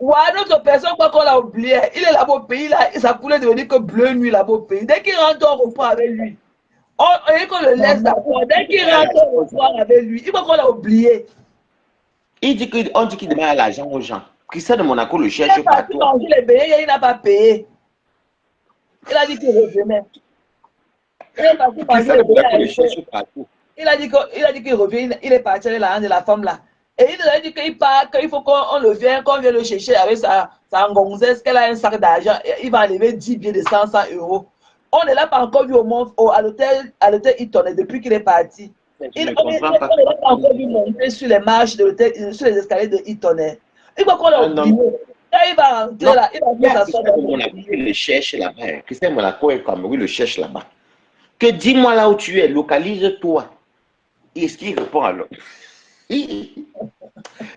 Ouais, notre personne, quoi qu'on l'a oublié, il est là-bas au pays, là, ça pouvait devenir que bleu nuit là-bas au pays. Dès qu'il rentre, on reprend avec lui. On le laisse d'abord. Dès qu'il rentre, on reprend avec lui. Il faut qu'on l'a oublié. On dit qu'il demande l'argent aux gens. Christian de Monaco le cherche partout. Il a manger les beignets, il n'a pas payé. Il a dit qu'il revenait. Il est parti manger les beignets. Il a dit qu'il revient, il est parti avec la de la femme là. Et il a dit qu'il part, qu'il faut qu'on le vienne, qu'on vienne le chercher avec sa gonzesse, qu'elle a un sac d'argent. Il va enlever 10 billets de 100 euros. On ne l'a pas encore vu au monde à l'hôtel Hilton depuis qu'il est parti. On ne l'a pas encore vu monter sur les marches de l'hôtel, sur les escaliers de Hilton. Il faut qu'on le oublié. Quand il va rentrer là, il va s'asseoir dans le le cherche là-bas. Christian Monaco est comme oui, le cherche là-bas. Que dis-moi là où tu es, localise-toi. Est-ce qu'il répond alors?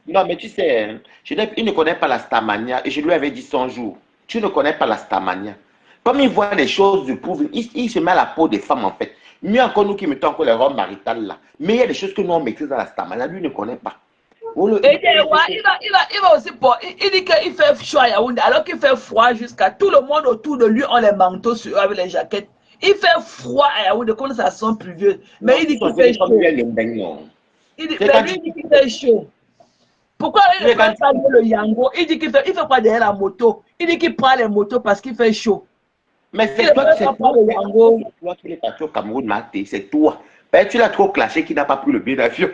Non, mais tu sais, il ne connaît pas la Starmania et je lui avais dit 100 jours. Tu ne connais pas la Starmania. Comme il voit les choses du pauvre, il se met à la peau des femmes en fait. Mieux encore, nous qui mettons encore les robes maritales là. Mais il y a des choses que nous on maîtrise dans la stamina, lui ne connaît pas. Il va aussi pour. Il dit qu'il fait chaud à Yaoundé, alors qu'il fait froid jusqu'à tout le monde autour de lui ont les manteaux sur, avec les jaquettes. Il fait froid à Yaoundé, comme ça sent pluvieux. Mais il dit qu'il fait chaud. Il dit qu'il fait chaud. Pourquoi il ne prend pas le Yango? Il dit qu'il fait quoi derrière la moto? Il dit qu'il prend les motos parce qu'il fait chaud. Mais c'est toi qui l'es parti au Cameroun, Maté. C'est toi. Ben, tu l'as trop clashé qui n'a pas pris le billet d'avion.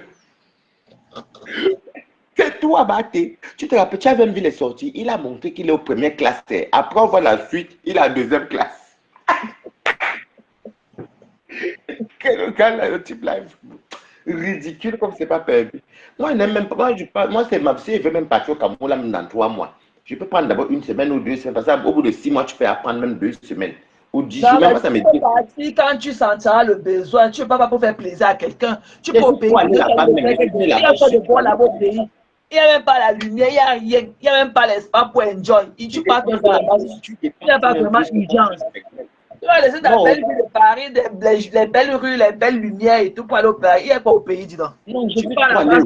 C'est toi, Maté. Tu te rappelles, tu as même vu les sorties. Il a montré qu'il est au première classe. Après, on voit la suite, il est en deuxième classe. Quel gars là, le type là, ridicule comme c'est pas permis. Moi, il n'aime même pas. Moi, c'est ma psy, il veut même partir au Cameroun là, même dans 3 mois. Je peux prendre d'abord 1 semaine ou 2 semaines. Parce qu'au bout de 6 mois, tu peux apprendre même 2 semaines. Ou 10 jours, même pas ça me dit. Quand tu sentiras le besoin, tu ne peux pas pour faire plaisir à quelqu'un. Tu peux payer. Il n'y a pas de bon là-bas au pays. Il n'y a même pas la lumière, il n'y a rien. Il n'y a même pas l'espace pour enjoy. Tu passes comme ça là-bas. Il n'y a pas vraiment d'urgence. Tu vas laisser ta belle ville de Paris, les belles rues, les belles lumières et tout pour aller au pays. Il n'y a pas au pays, dis donc. Non, je suis trop allé.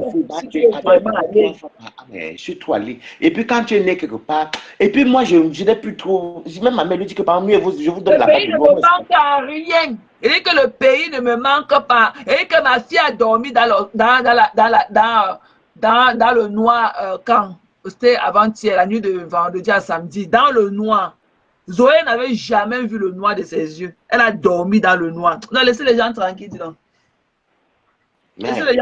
Je suis trop allé. Et puis quand tu es né quelque part, et puis moi je n'ai plus trop. Même ma mère lui dit que par mieux, je vous donne la paix. Le pays ne me manque à rien. Il dit que le pays ne me manque pas. Et que ma fille a dormi dans le noir quand c'était avant-hier, la nuit de vendredi à samedi, dans le noir. Zoé n'avait jamais vu le noir de ses yeux. Elle a dormi dans le noir. On a laissé les gens tranquilles, dis donc. Mais après,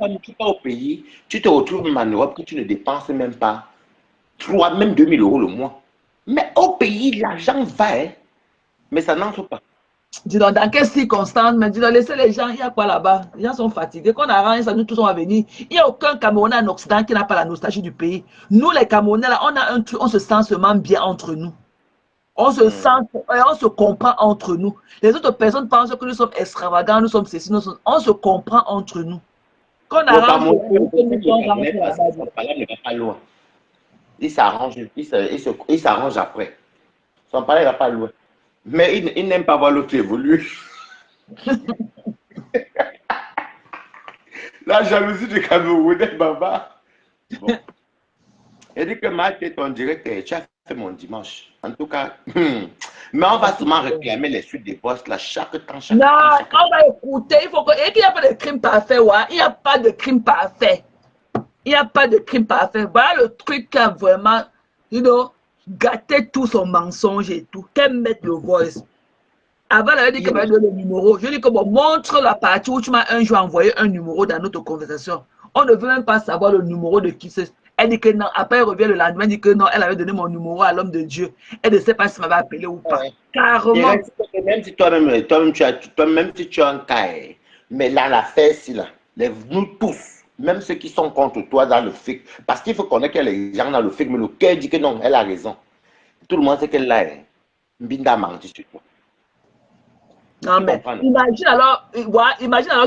quand tu vas au pays, tu te retrouves en Europe que tu ne dépenses même pas 3, même 2000 € le mois. Mais au pays, l'argent va, hein. Mais ça n'entre pas. Dis donc, dans quelles circonstances? Mais dis donc, laissez les gens, il y a quoi là-bas? Les gens sont fatigués. Quand on arrange ça, nous tous on va venir. Il n'y a aucun Camerounais en Occident qui n'a pas la nostalgie du pays. Nous, les Camerounais, là, on a un truc, on se sent seulement bien entre nous. On se sent, on se comprend entre nous. Les autres personnes pensent que nous sommes extravagants, nous sommes ceci, on se comprend entre nous. Quand on arrange, il s'arrange après. Son palais ne va pas loin. Mais il n'aime pas voir l'autre évoluer. La jalousie du Camerounais, Baba. Bon. Il dit que Marc est en direct, tu as fait mon dimanche. En tout cas, mais on va souvent réclamer les suites des boss là, chaque temps. On va écouter. Il faut que. Et qu'il n'y a pas de crime parfait, ouais. Il n'y a pas de crime parfait. Il n'y a pas de crime parfait. Voilà le truc qui a vraiment, gâté tout son mensonge et tout. Qu'elle mette le voice. Avant, elle avait dit qu'elle va donner le numéro. Je dis que bon, montre la partie où tu m'as un jour envoyé un numéro dans notre conversation. On ne veut même pas savoir le numéro de qui c'est. Elle dit que non. Après, elle revient le lendemain, elle dit que non, elle avait donné mon numéro à l'homme de Dieu. Elle ne sait pas si elle m'avait appelé ou pas. Carrément. Même si toi-même, si tu as un cas, mais là, l'affaire, si là, nous tous, même ceux qui sont contre toi dans le FIC, parce qu'il faut connaître qu'il y a les gens dans le FIC, mais le cœur dit que non, elle a raison. Tout le monde sait qu'elle a Mbinda a menti sur toi. Non, mais imagine alors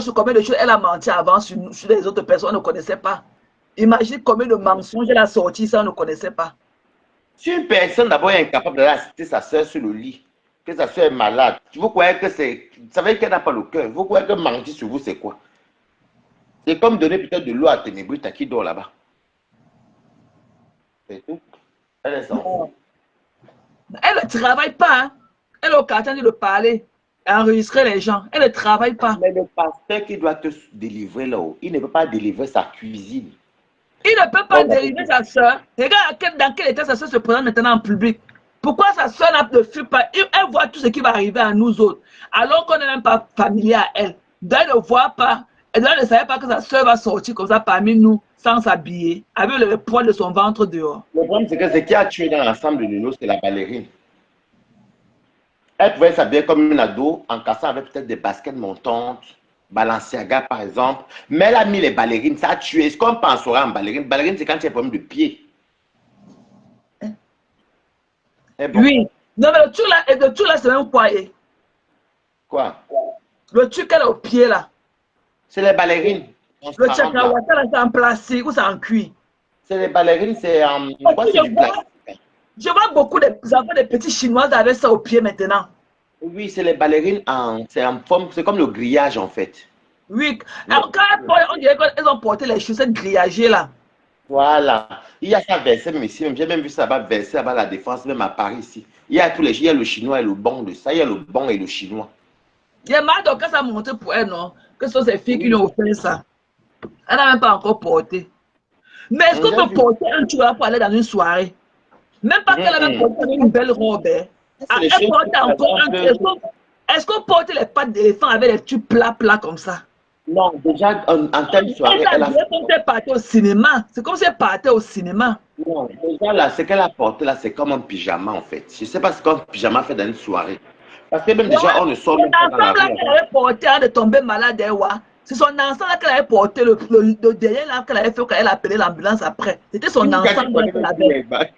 sur combien de choses elle a menti avant sur les autres personnes, on ne connaissait pas. Imagine combien de mensonges elle a sorti, ça on ne connaissait pas. Si une personne d'abord est incapable d'aller assister sa soeur sur le lit, que sa soeur est malade, vous croyez que c'est. Ça veut dire qu'elle n'a pas le cœur. Vous croyez que mentir sur vous, c'est quoi? C'est comme donner peut-être de l'eau à Ténébrite à qui dort là-bas. C'est tout. Elle est sortie. Elle ne travaille pas. Hein. Elle est au quartier de parler, enregistrer les gens. Elle ne travaille pas. Mais le pasteur qui doit te délivrer là-haut, il ne peut pas délivrer sa cuisine. Il ne peut pas délivrer sa soeur. Regarde dans quel état sa soeur se présente maintenant en public. Pourquoi sa soeur ne fuit pas? Elle voit tout ce qui va arriver à nous autres. Alors qu'on n'est même pas familier à elle. Elle ne voit pas. Elle ne savait pas que sa soeur va sortir comme ça parmi nous, sans s'habiller, avec le poids de son ventre dehors. Le problème, c'est que ce qui a tué dans l'ensemble de Nuno, c'est la ballerine. Elle pouvait s'habiller comme une ado en cassant avec peut-être des baskets montantes. Balenciaga par exemple, mais elle a mis les ballerines, ça a tué. Est-ce qu'on pensera en ballerine? Ballerine, c'est quand tu as un problème de pied. Bon. Oui, non, mais le truc là, c'est même quoi? Quoi? Le truc qu'elle a au pied là. C'est les ballerines. Le tchakawata là, c'est en plastique ou c'est en cuir? C'est les ballerines, c'est en. Je vois beaucoup d'enfants, des petits chinois avec ça au pied maintenant. Oui, c'est les ballerines c'est en forme, c'est comme le grillage en fait. Oui. Le- Alors, on dirait qu'elles ont porté les chaussettes grillagées là. Voilà. Il y a ça versé même ici, même j'ai même vu ça là-bas versé là-bas à la Défense, même à Paris ici. Il y a le chinois et le bon de ça, il y a le bon et le chinois. Il y a marre donc quand ça a monté pour elle, non? Que ce sont ces filles qui lui Oui. ont offert ça. Elle n'a même pas encore porté. Mais est-ce qu'on J'ai peut vu. porter un là pour aller dans une soirée? Même pas qu'elle avait Mhm. porté avec une belle robe. Hein. C'est Ah, les elle choses porte encore un. Est-ce qu'on porte les pattes d'éléphant avec les tubes plats comme ça? Non, déjà, en telle Et soirée, ça elle a. dirait comme si elle partait au cinéma. C'est comme si elle partait au cinéma. Non, déjà là, ce qu'elle a porté là, c'est comme un pyjama en fait. Je ne sais pas ce qu'un pyjama fait dans une soirée. Parce que même Ouais, déjà, on ne sort son même pas dans la ensemble là rue qu'elle avec. avait porté avant de tomber malade, hein, ouais. C'est son ensemble là qu'elle avait porté, le derrière là qu'elle avait fait quand elle a appelé l'ambulance après. C'était son Une gars qui ensemble là connaît qu'elle même plus avait. les bagues.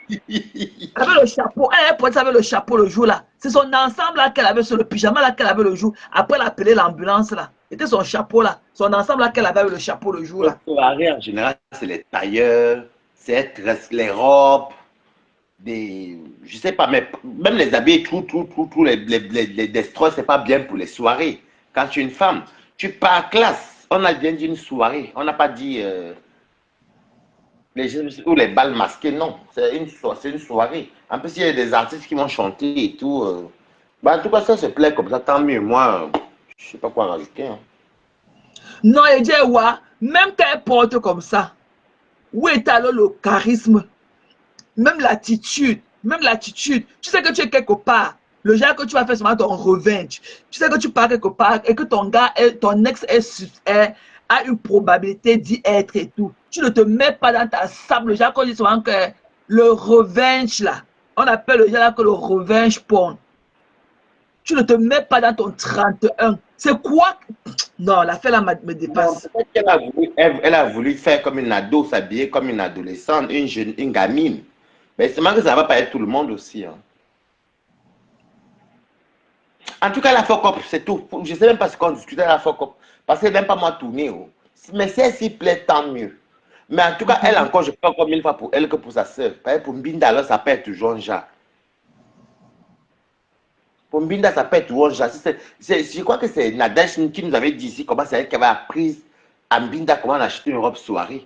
Avec le chapeau, elle avait porté ça avec le chapeau le jour là. C'est son ensemble là qu'elle avait sur le pyjama là qu'elle avait le jour. Après, elle a appelé l'ambulance là. C'était son chapeau là. Son ensemble là qu'elle avait avec le chapeau le jour Les là. soirées en général, c'est les tailleurs, c'est les robes, je sais pas, mais même les habits, tout, les destroys, c'est pas bien pour les soirées. Quand tu es une femme, tu pars classe. On a bien dit une soirée. On n'a pas dit ou les balles masquées, non. C'est une soirée. En plus, il y a des artistes qui vont chanter et tout. Bah, en tout cas, ça se plaît comme ça, tant mieux. Moi, je sais pas quoi rajouter. Hein. Non, elle dit, ouais, même quand elle porte comme ça, où est alors le charisme? Même l'attitude, même l'attitude. Tu sais que tu es quelque part. Le genre que tu vas faire seulement ton revenge. Tu sais que tu pars quelque part et que ton gars, ton ex a une probabilité d'y être et tout. Tu ne te mets pas dans ta sable. Le genre qu'on dit souvent que le revenge là. On appelle le genre là que le revenge porn. Tu ne te mets pas dans ton 31. C'est quoi? Non, l'affaire là me Non, dépasse. peut-être qu'elle a voulu, elle a voulu faire comme une ado, s'habiller comme une adolescente, une jeune, une gamine. Mais c'est marrant que ça va pas être tout le monde aussi. Hein. En tout cas, la fuck up, c'est tout. Je sais même pas ce qu'on discutait à la fuck up. Parce que même pas moi tourner. Oh. Mais si elle s'y plaît, tant mieux. Mais en tout cas, elle encore, je parle encore 1000 fois pour elle que pour sa soeur. Pour Mbinda, alors ça peut être toujours un genre. Pour Mbinda, ça peut être toujours un genre. Je crois que c'est Nadège qui nous avait dit ici comment c'est elle qui avait appris à Mbinda comment acheter une robe soirée.